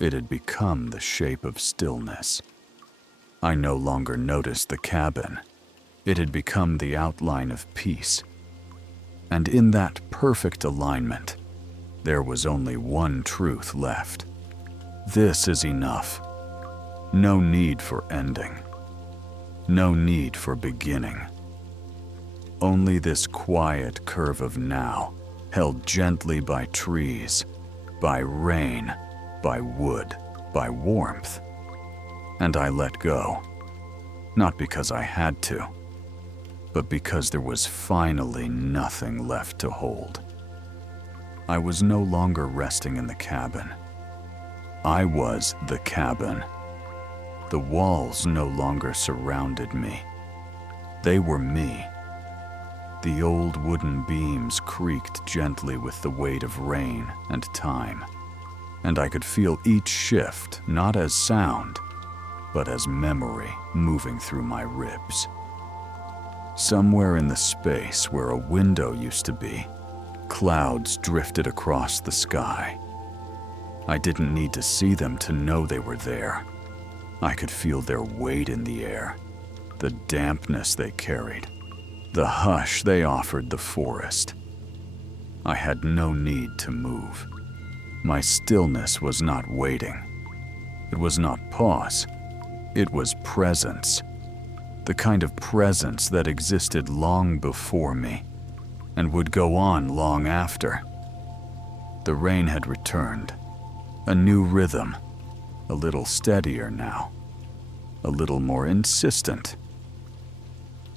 It had become the shape of stillness. I no longer noticed the cabin. It had become the outline of peace. And in that perfect alignment, there was only one truth left. This is enough. No need for ending. No need for beginning. Only this quiet curve of now, held gently by trees, by rain, by wood, by warmth. And I let go, not because I had to, but because there was finally nothing left to hold. I was no longer resting in the cabin. I was the cabin. The walls no longer surrounded me. They were me. The old wooden beams creaked gently with the weight of rain and time, and I could feel each shift not as sound, but as memory moving through my ribs. Somewhere in the space where a window used to be, clouds drifted across the sky. I didn't need to see them to know they were there. I could feel their weight in the air, the dampness they carried, the hush they offered the forest. I had no need to move. My stillness was not waiting. It was not pause. It was presence. The kind of presence that existed long before me and would go on long after. The rain had returned. A new rhythm, a little steadier now, a little more insistent,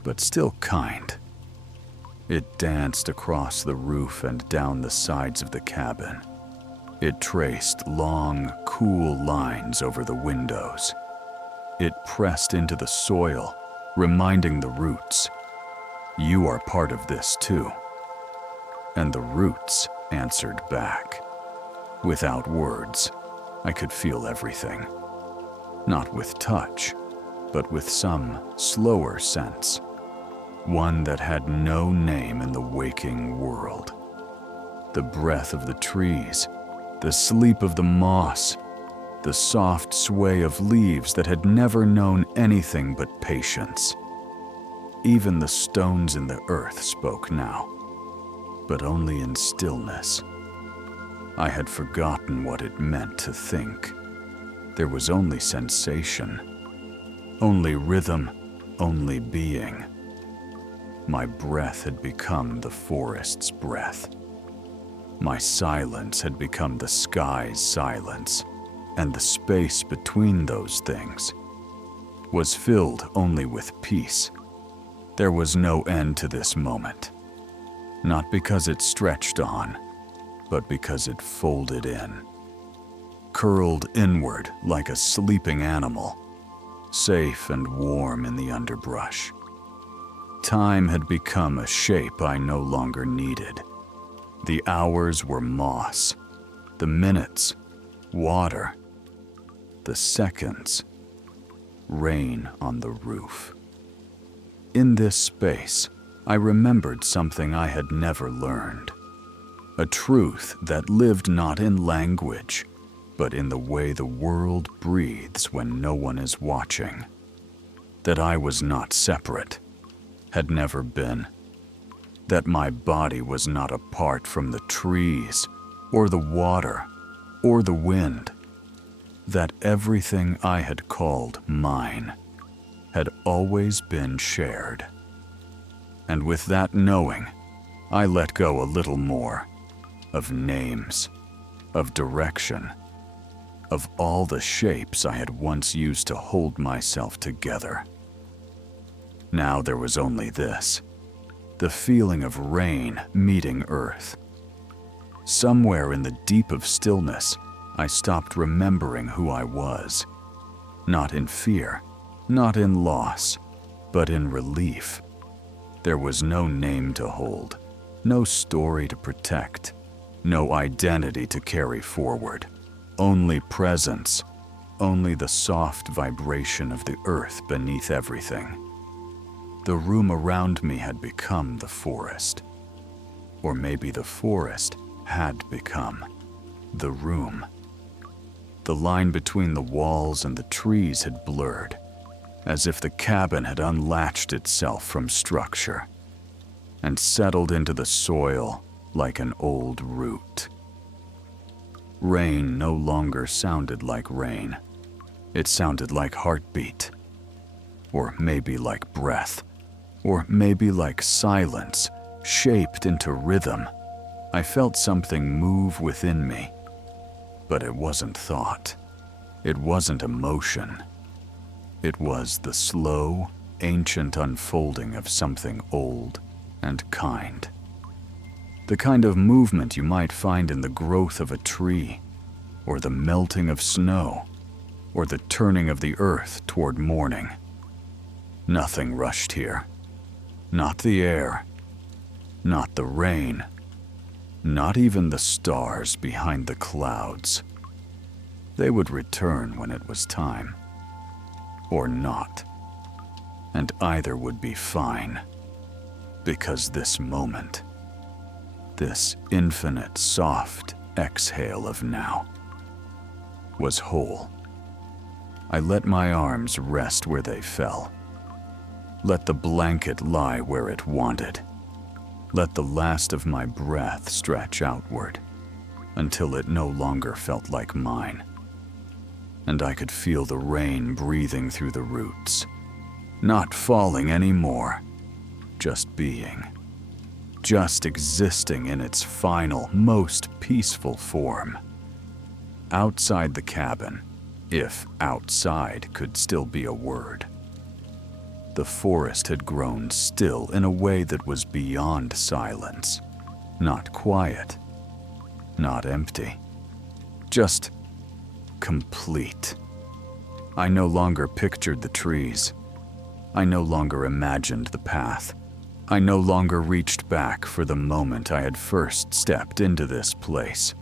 but still kind. It danced across the roof and down the sides of the cabin. It traced long, cool lines over the windows. It pressed into the soil, reminding the roots, "You are part of this too." And the roots answered back. Without words, I could feel everything. Not with touch, but with some slower sense. One that had no name in the waking world. The breath of the trees, the sleep of the moss, the soft sway of leaves that had never known anything but patience. Even the stones in the earth spoke now, but only in stillness. I had forgotten what it meant to think. There was only sensation, only rhythm, only being. My breath had become the forest's breath. My silence had become the sky's silence, and the space between those things was filled only with peace. There was no end to this moment, not because it stretched on, but because it folded in, curled inward like a sleeping animal, safe and warm in the underbrush. Time had become a shape I no longer needed. The hours were moss, the minutes, water, the seconds, rain on the roof. In this space, I remembered something I had never learned. A truth that lived not in language, but in the way the world breathes when no one is watching. That I was not separate, had never been. That my body was not apart from the trees, or the water, or the wind. That everything I had called mine had always been shared. And with that knowing, I let go a little more of names, of direction, of all the shapes I had once used to hold myself together. Now there was only this, the feeling of rain meeting earth. Somewhere in the deep of stillness, I stopped remembering who I was. Not in fear, not in loss, but in relief. There was no name to hold, no story to protect, no identity to carry forward. Only presence, only the soft vibration of the earth beneath everything. The room around me had become the forest. Or maybe the forest had become the room. The line between the walls and the trees had blurred, as if the cabin had unlatched itself from structure and settled into the soil like an old root. Rain no longer sounded like rain. It sounded like heartbeat, or maybe like breath, or maybe like silence shaped into rhythm. I felt something move within me, but it wasn't thought. It wasn't emotion. It was the slow, ancient unfolding of something old and kind. The kind of movement you might find in the growth of a tree, or the melting of snow, or the turning of the earth toward morning. Nothing rushed here. Not the air, not the rain, not even the stars behind the clouds. They would return when it was time, or not, and either would be fine, because this moment, this infinite soft exhale of now, was whole. I let my arms rest where they fell. Let the blanket lie where it wanted. Let the last of my breath stretch outward until it no longer felt like mine. And I could feel the rain breathing through the roots, not falling anymore, just being. Just existing in its final, most peaceful form. Outside the cabin, if outside could still be a word. The forest had grown still in a way that was beyond silence. Not quiet, not empty, just complete. I no longer pictured the trees. I no longer imagined the path. I no longer reached back for the moment I had first stepped into this place,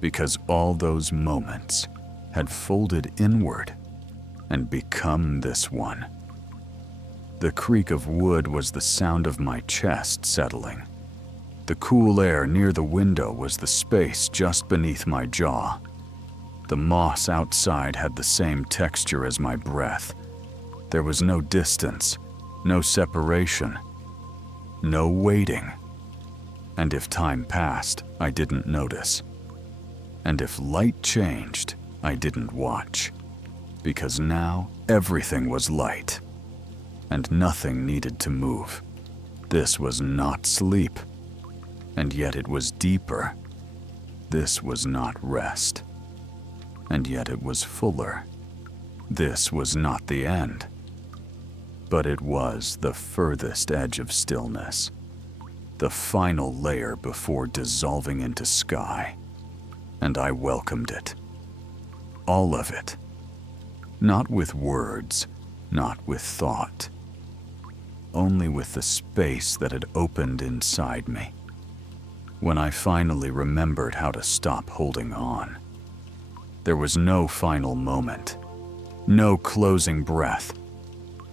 because all those moments had folded inward and become this one. The creak of wood was the sound of my chest settling. The cool air near the window was the space just beneath my jaw. The moss outside had the same texture as my breath. There was no distance, no separation, no waiting. And if time passed, I didn't notice. And if light changed, I didn't watch. Because now everything was light. And nothing needed to move. This was not sleep. And yet it was deeper. This was not rest. And yet it was fuller. This was not the end. But it was the furthest edge of stillness. The final layer before dissolving into sky. And I welcomed it. All of it. Not with words, not with thought. Only with the space that had opened inside me. When I finally remembered how to stop holding on. There was no final moment. No closing breath.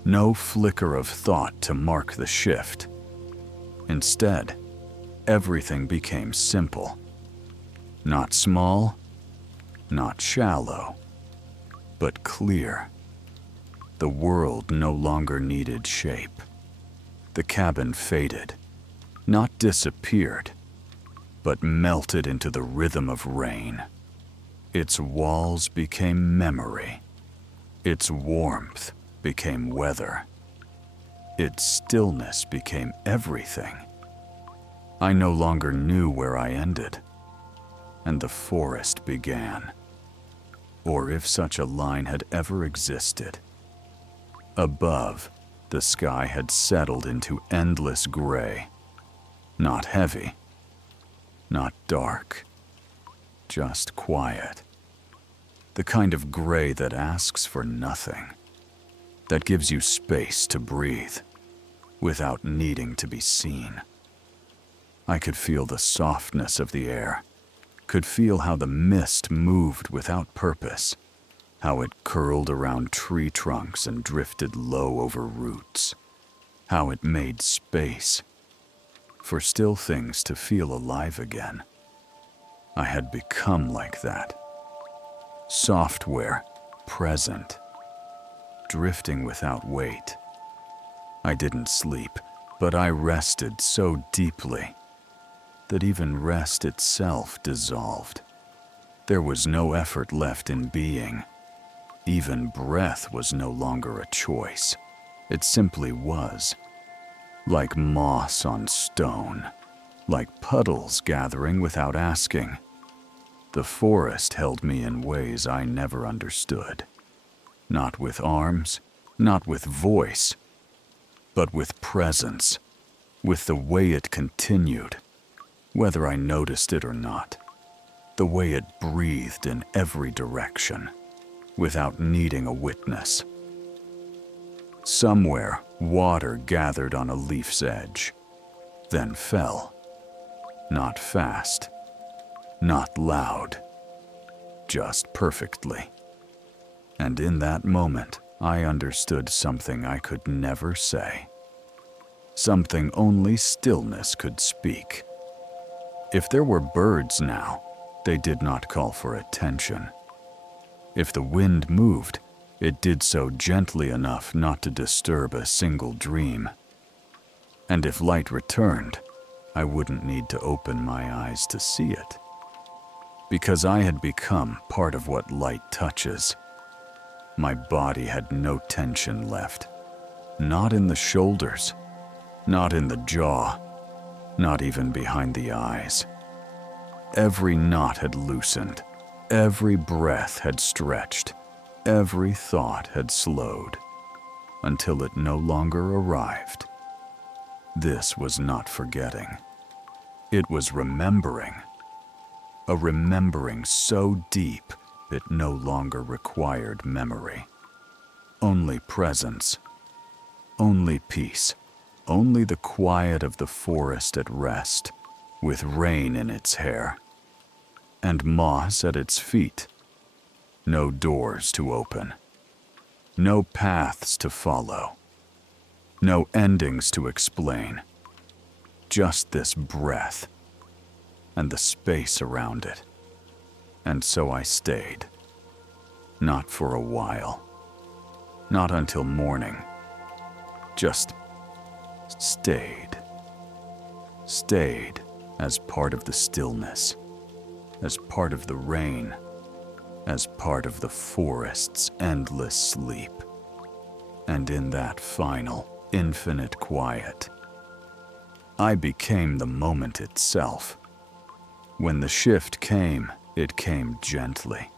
No flicker of thought to mark the shift. Instead, everything became simple. Not small, not shallow, but clear. The world no longer needed shape. The cabin faded, not disappeared, but melted into the rhythm of rain. Its walls became memory. Its warmth became weather. Its stillness became everything. I no longer knew where I ended, and the forest began, or if such a line had ever existed. Above, the sky had settled into endless gray, not heavy, not dark, just quiet. The kind of gray that asks for nothing, that gives you space to breathe without needing to be seen. I could feel the softness of the air, could feel how the mist moved without purpose, how it curled around tree trunks and drifted low over roots, how it made space for still things to feel alive again. I had become like that. Software, present, drifting without weight. I didn't sleep, but I rested so deeply that even rest itself dissolved. There was no effort left in being. Even breath was no longer a choice. It simply was. Like moss on stone, like puddles gathering without asking. The forest held me in ways I never understood. Not with arms, not with voice, but with presence, with the way it continued, whether I noticed it or not, the way it breathed in every direction, without needing a witness. Somewhere, water gathered on a leaf's edge, then fell. Not fast, not loud, just perfectly. And in that moment, I understood something I could never say. Something only stillness could speak. If there were birds now, they did not call for attention. If the wind moved, it did so gently enough not to disturb a single dream. And if light returned, I wouldn't need to open my eyes to see it. Because I had become part of what light touches. My body had no tension left. Not in the shoulders, not in the jaw, not even behind the eyes. Every knot had loosened, every breath had stretched, every thought had slowed, until it no longer arrived. This was not forgetting. It was remembering. A remembering so deep it no longer required memory. Only presence, only peace, only the quiet of the forest at rest, with rain in its hair, and moss at its feet. No doors to open, no paths to follow, no endings to explain, just this breath and the space around it. And so I stayed. Not for a while. Not until morning. Just stayed. Stayed as part of the stillness, as part of the rain, as part of the forest's endless sleep. And in that final, infinite quiet, I became the moment itself. When the shift came, it came gently.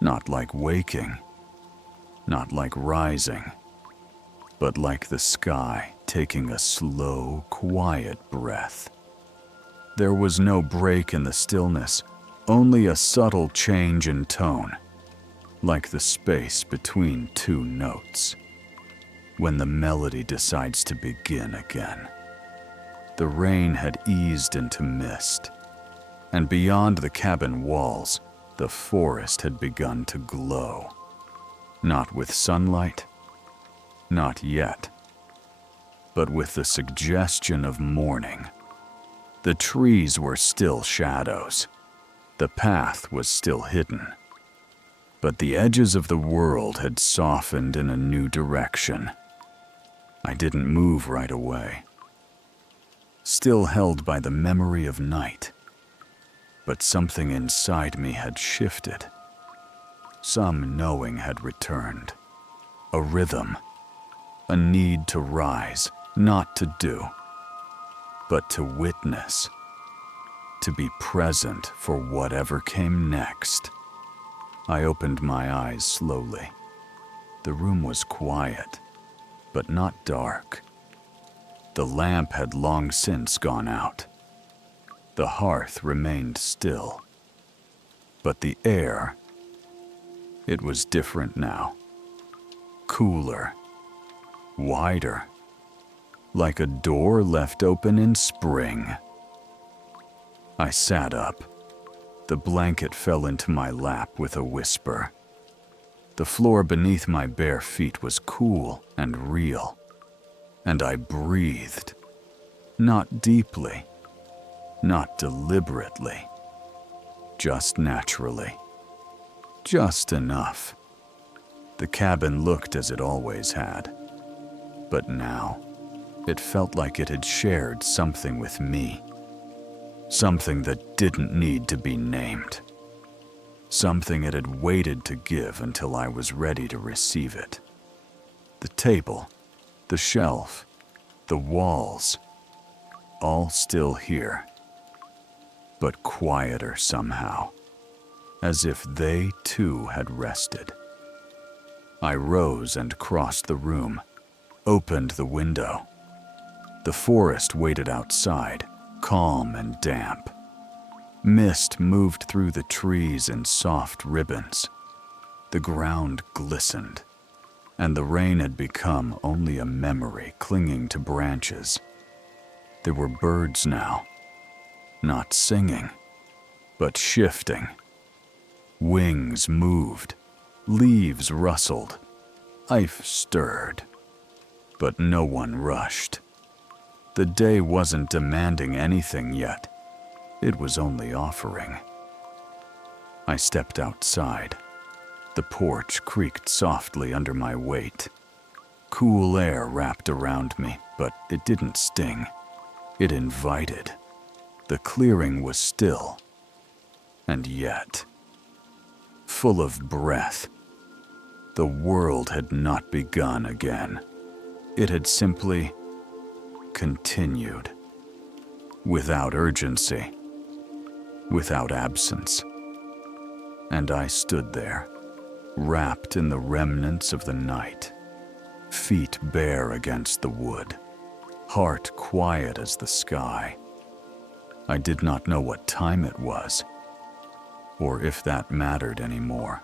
Not like waking, not like rising, but like the sky taking a slow, quiet breath. There was no break in the stillness, only a subtle change in tone, like the space between two notes. When the melody decides to begin again. The rain had eased into mist, and beyond the cabin walls, the forest had begun to glow. Not with sunlight, not yet, but with the suggestion of morning. The trees were still shadows. The path was still hidden, but the edges of the world had softened in a new direction. I didn't move right away, still held by the memory of night, but something inside me had shifted. Some knowing had returned, a rhythm, a need to rise, not to do, but to witness, to be present for whatever came next. I opened my eyes slowly. The room was quiet, but not dark. The lamp had long since gone out. The hearth remained still, but the air, it was different now. Cooler, wider, like a door left open in spring. I sat up. The blanket fell into my lap with a whisper. The floor beneath my bare feet was cool and real, and I breathed. Not deeply, not deliberately, just naturally. Just enough. The cabin looked as it always had, but now it felt like it had shared something with me. Something that didn't need to be named. Something it had waited to give until I was ready to receive it. The table, the shelf, the walls, all still here, but quieter somehow, as if they too had rested. I rose and crossed the room, opened the window. The forest waited outside, calm and damp. Mist moved through the trees in soft ribbons. The ground glistened, and the rain had become only a memory clinging to branches. There were birds now, not singing, but shifting. Wings moved, leaves rustled, life stirred, but no one rushed. The day wasn't demanding anything yet. It was only offering. I stepped outside. The porch creaked softly under my weight. Cool air wrapped around me, but it didn't sting. It invited. The clearing was still, and yet full of breath. The world had not begun again. It had simply continued, without urgency, without absence. And I stood there, wrapped in the remnants of the night, feet bare against the wood, heart quiet as the sky. I did not know what time it was, or if that mattered anymore.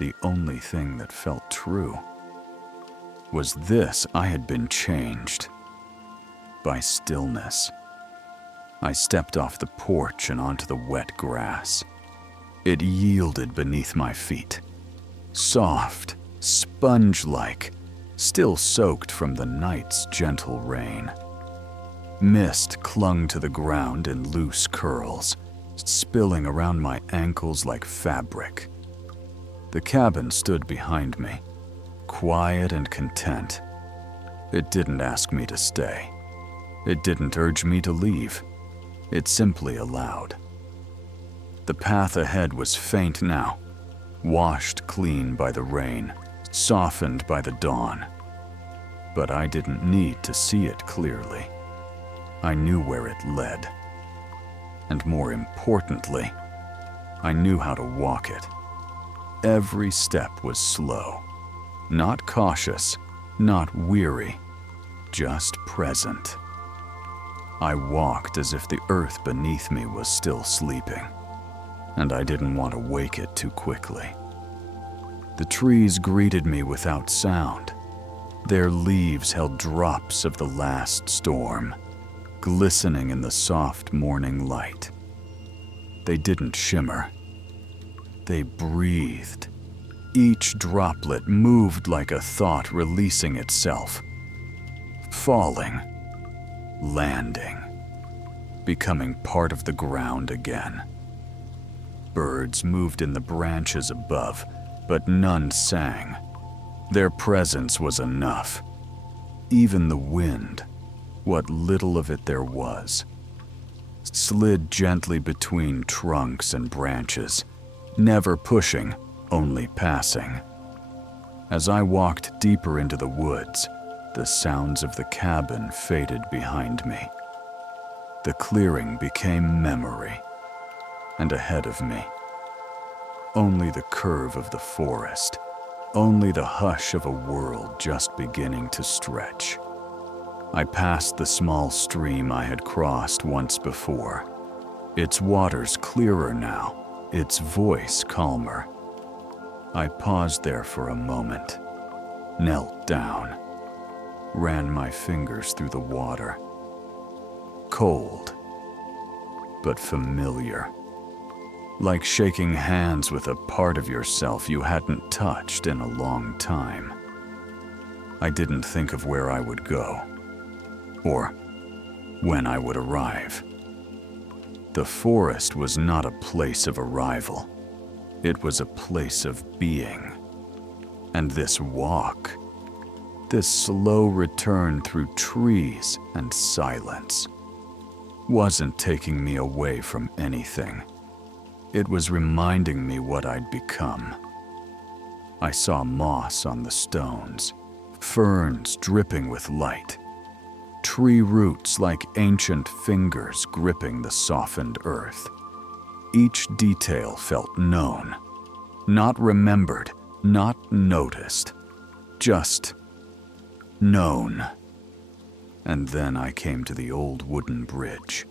The only thing that felt true was this: I had been changed by stillness. I stepped off the porch and onto the wet grass. It yielded beneath my feet, soft, sponge-like, still soaked from the night's gentle rain. Mist clung to the ground in loose curls, spilling around my ankles like fabric. The cabin stood behind me, quiet and content. It didn't ask me to stay. It didn't urge me to leave. It simply allowed. The path ahead was faint now, washed clean by the rain, softened by the dawn. But I didn't need to see it clearly. I knew where it led. And more importantly, I knew how to walk it. Every step was slow, not cautious, not weary, just present. I walked as if the earth beneath me was still sleeping, and I didn't want to wake it too quickly. The trees greeted me without sound. Their leaves held drops of the last storm, glistening in the soft morning light. They didn't shimmer. They breathed. Each droplet moved like a thought releasing itself, falling, landing, becoming part of the ground again. Birds moved in the branches above, but none sang. Their presence was enough. Even the wind, what little of it there was, slid gently between trunks and branches, never pushing, only passing. As I walked deeper into the woods, the sounds of the cabin faded behind me. The clearing became memory, and ahead of me, only the curve of the forest, only the hush of a world just beginning to stretch. I passed the small stream I had crossed once before, its waters clearer now, its voice calmer. I paused there for a moment, knelt down, ran my fingers through the water. Cold, but familiar. Like shaking hands with a part of yourself you hadn't touched in a long time. I didn't think of where I would go, or when I would arrive. The forest was not a place of arrival. It was a place of being. And this walk, this slow return through trees and silence, wasn't taking me away from anything. It was reminding me what I'd become. I saw moss on the stones, ferns dripping with light, tree roots like ancient fingers gripping the softened earth. Each detail felt known, not remembered, not noticed, just known. And then I came to the old wooden bridge,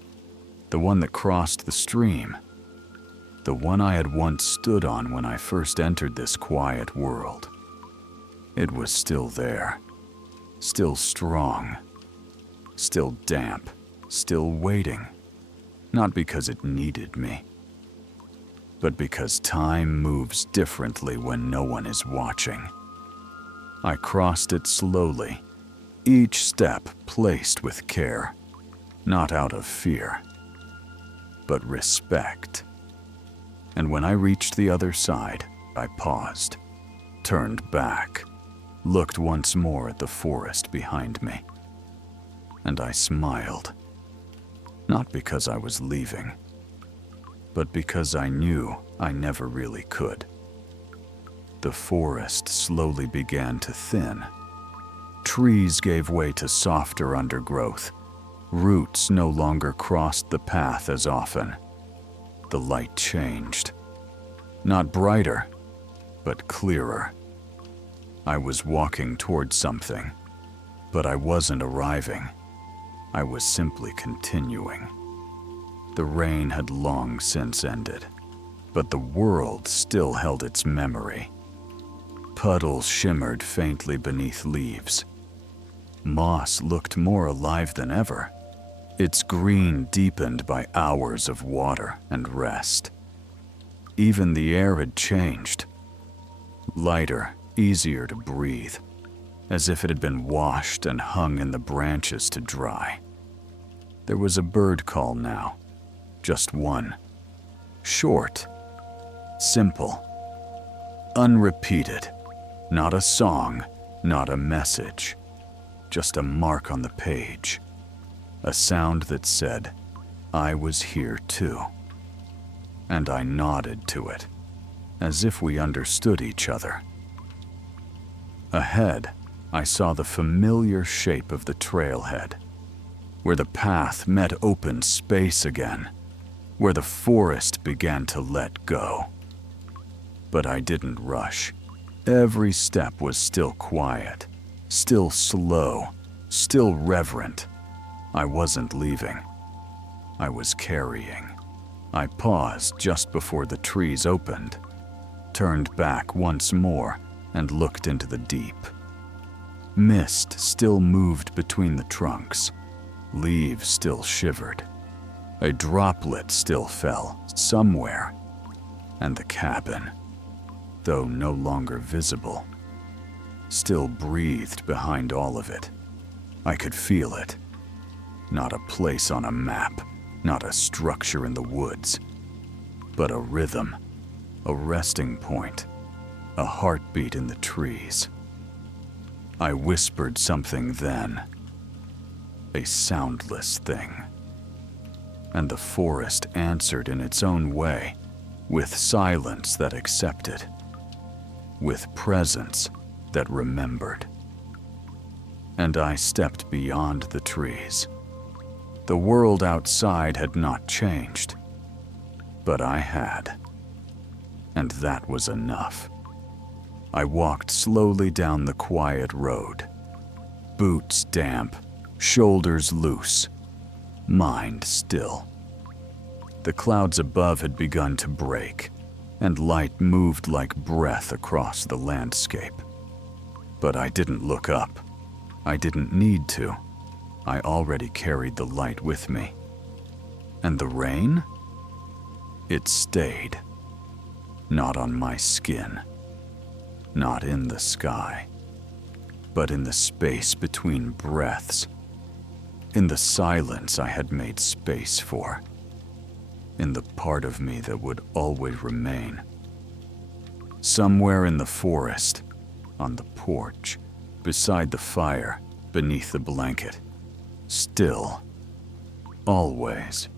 the one that crossed the stream, the one I had once stood on when I first entered this quiet world. It was still there, still strong, still damp, still waiting, not because it needed me, but because time moves differently when no one is watching. I crossed it slowly, each step placed with care, not out of fear, but respect. And when I reached the other side, I paused, turned back, looked once more at the forest behind me. And I smiled, not because I was leaving, but because I knew I never really could. The forest slowly began to thin. Trees gave way to softer undergrowth. Roots no longer crossed the path as often. The light changed. Not brighter, but clearer. I was walking toward something, but I wasn't arriving. I was simply continuing. The rain had long since ended, but the world still held its memory. Puddles shimmered faintly beneath leaves. Moss looked more alive than ever, its green deepened by hours of water and rest. Even the air had changed, lighter, easier to breathe, as if it had been washed and hung in the branches to dry. There was a bird call now, just one. Short, simple, unrepeated. Not a song, not a message, just a mark on the page. A sound that said, I was here too. And I nodded to it, as if we understood each other. Ahead, I saw the familiar shape of the trailhead, where the path met open space again, where the forest began to let go. But I didn't rush. Every step was still quiet, still slow, still reverent. I wasn't leaving. I was carrying. I paused just before the trees opened, turned back once more, and looked into the deep. Mist still moved between the trunks. Leaves still shivered. A droplet still fell somewhere. And the cabin, though no longer visible, still breathed behind all of it. I could feel it. Not a place on a map, not a structure in the woods. but a rhythm, a resting point, a heartbeat in the trees. I whispered something then, a soundless thing. And the forest answered in its own way, with silence that accepted, with presence that remembered. And I stepped beyond the trees. The world outside had not changed, but I had. And that was enough. I walked slowly down the quiet road, boots damp, shoulders loose, mind still. The clouds above had begun to break, and light moved like breath across the landscape. But I didn't look up. I didn't need to. I already carried the light with me. And the rain? It stayed. Not on my skin. Not in the sky. But in the space between breaths. In the silence I had made space for. In the part of me that would always remain. Somewhere in the forest, on the porch, beside the fire, beneath the blanket. Still. Always.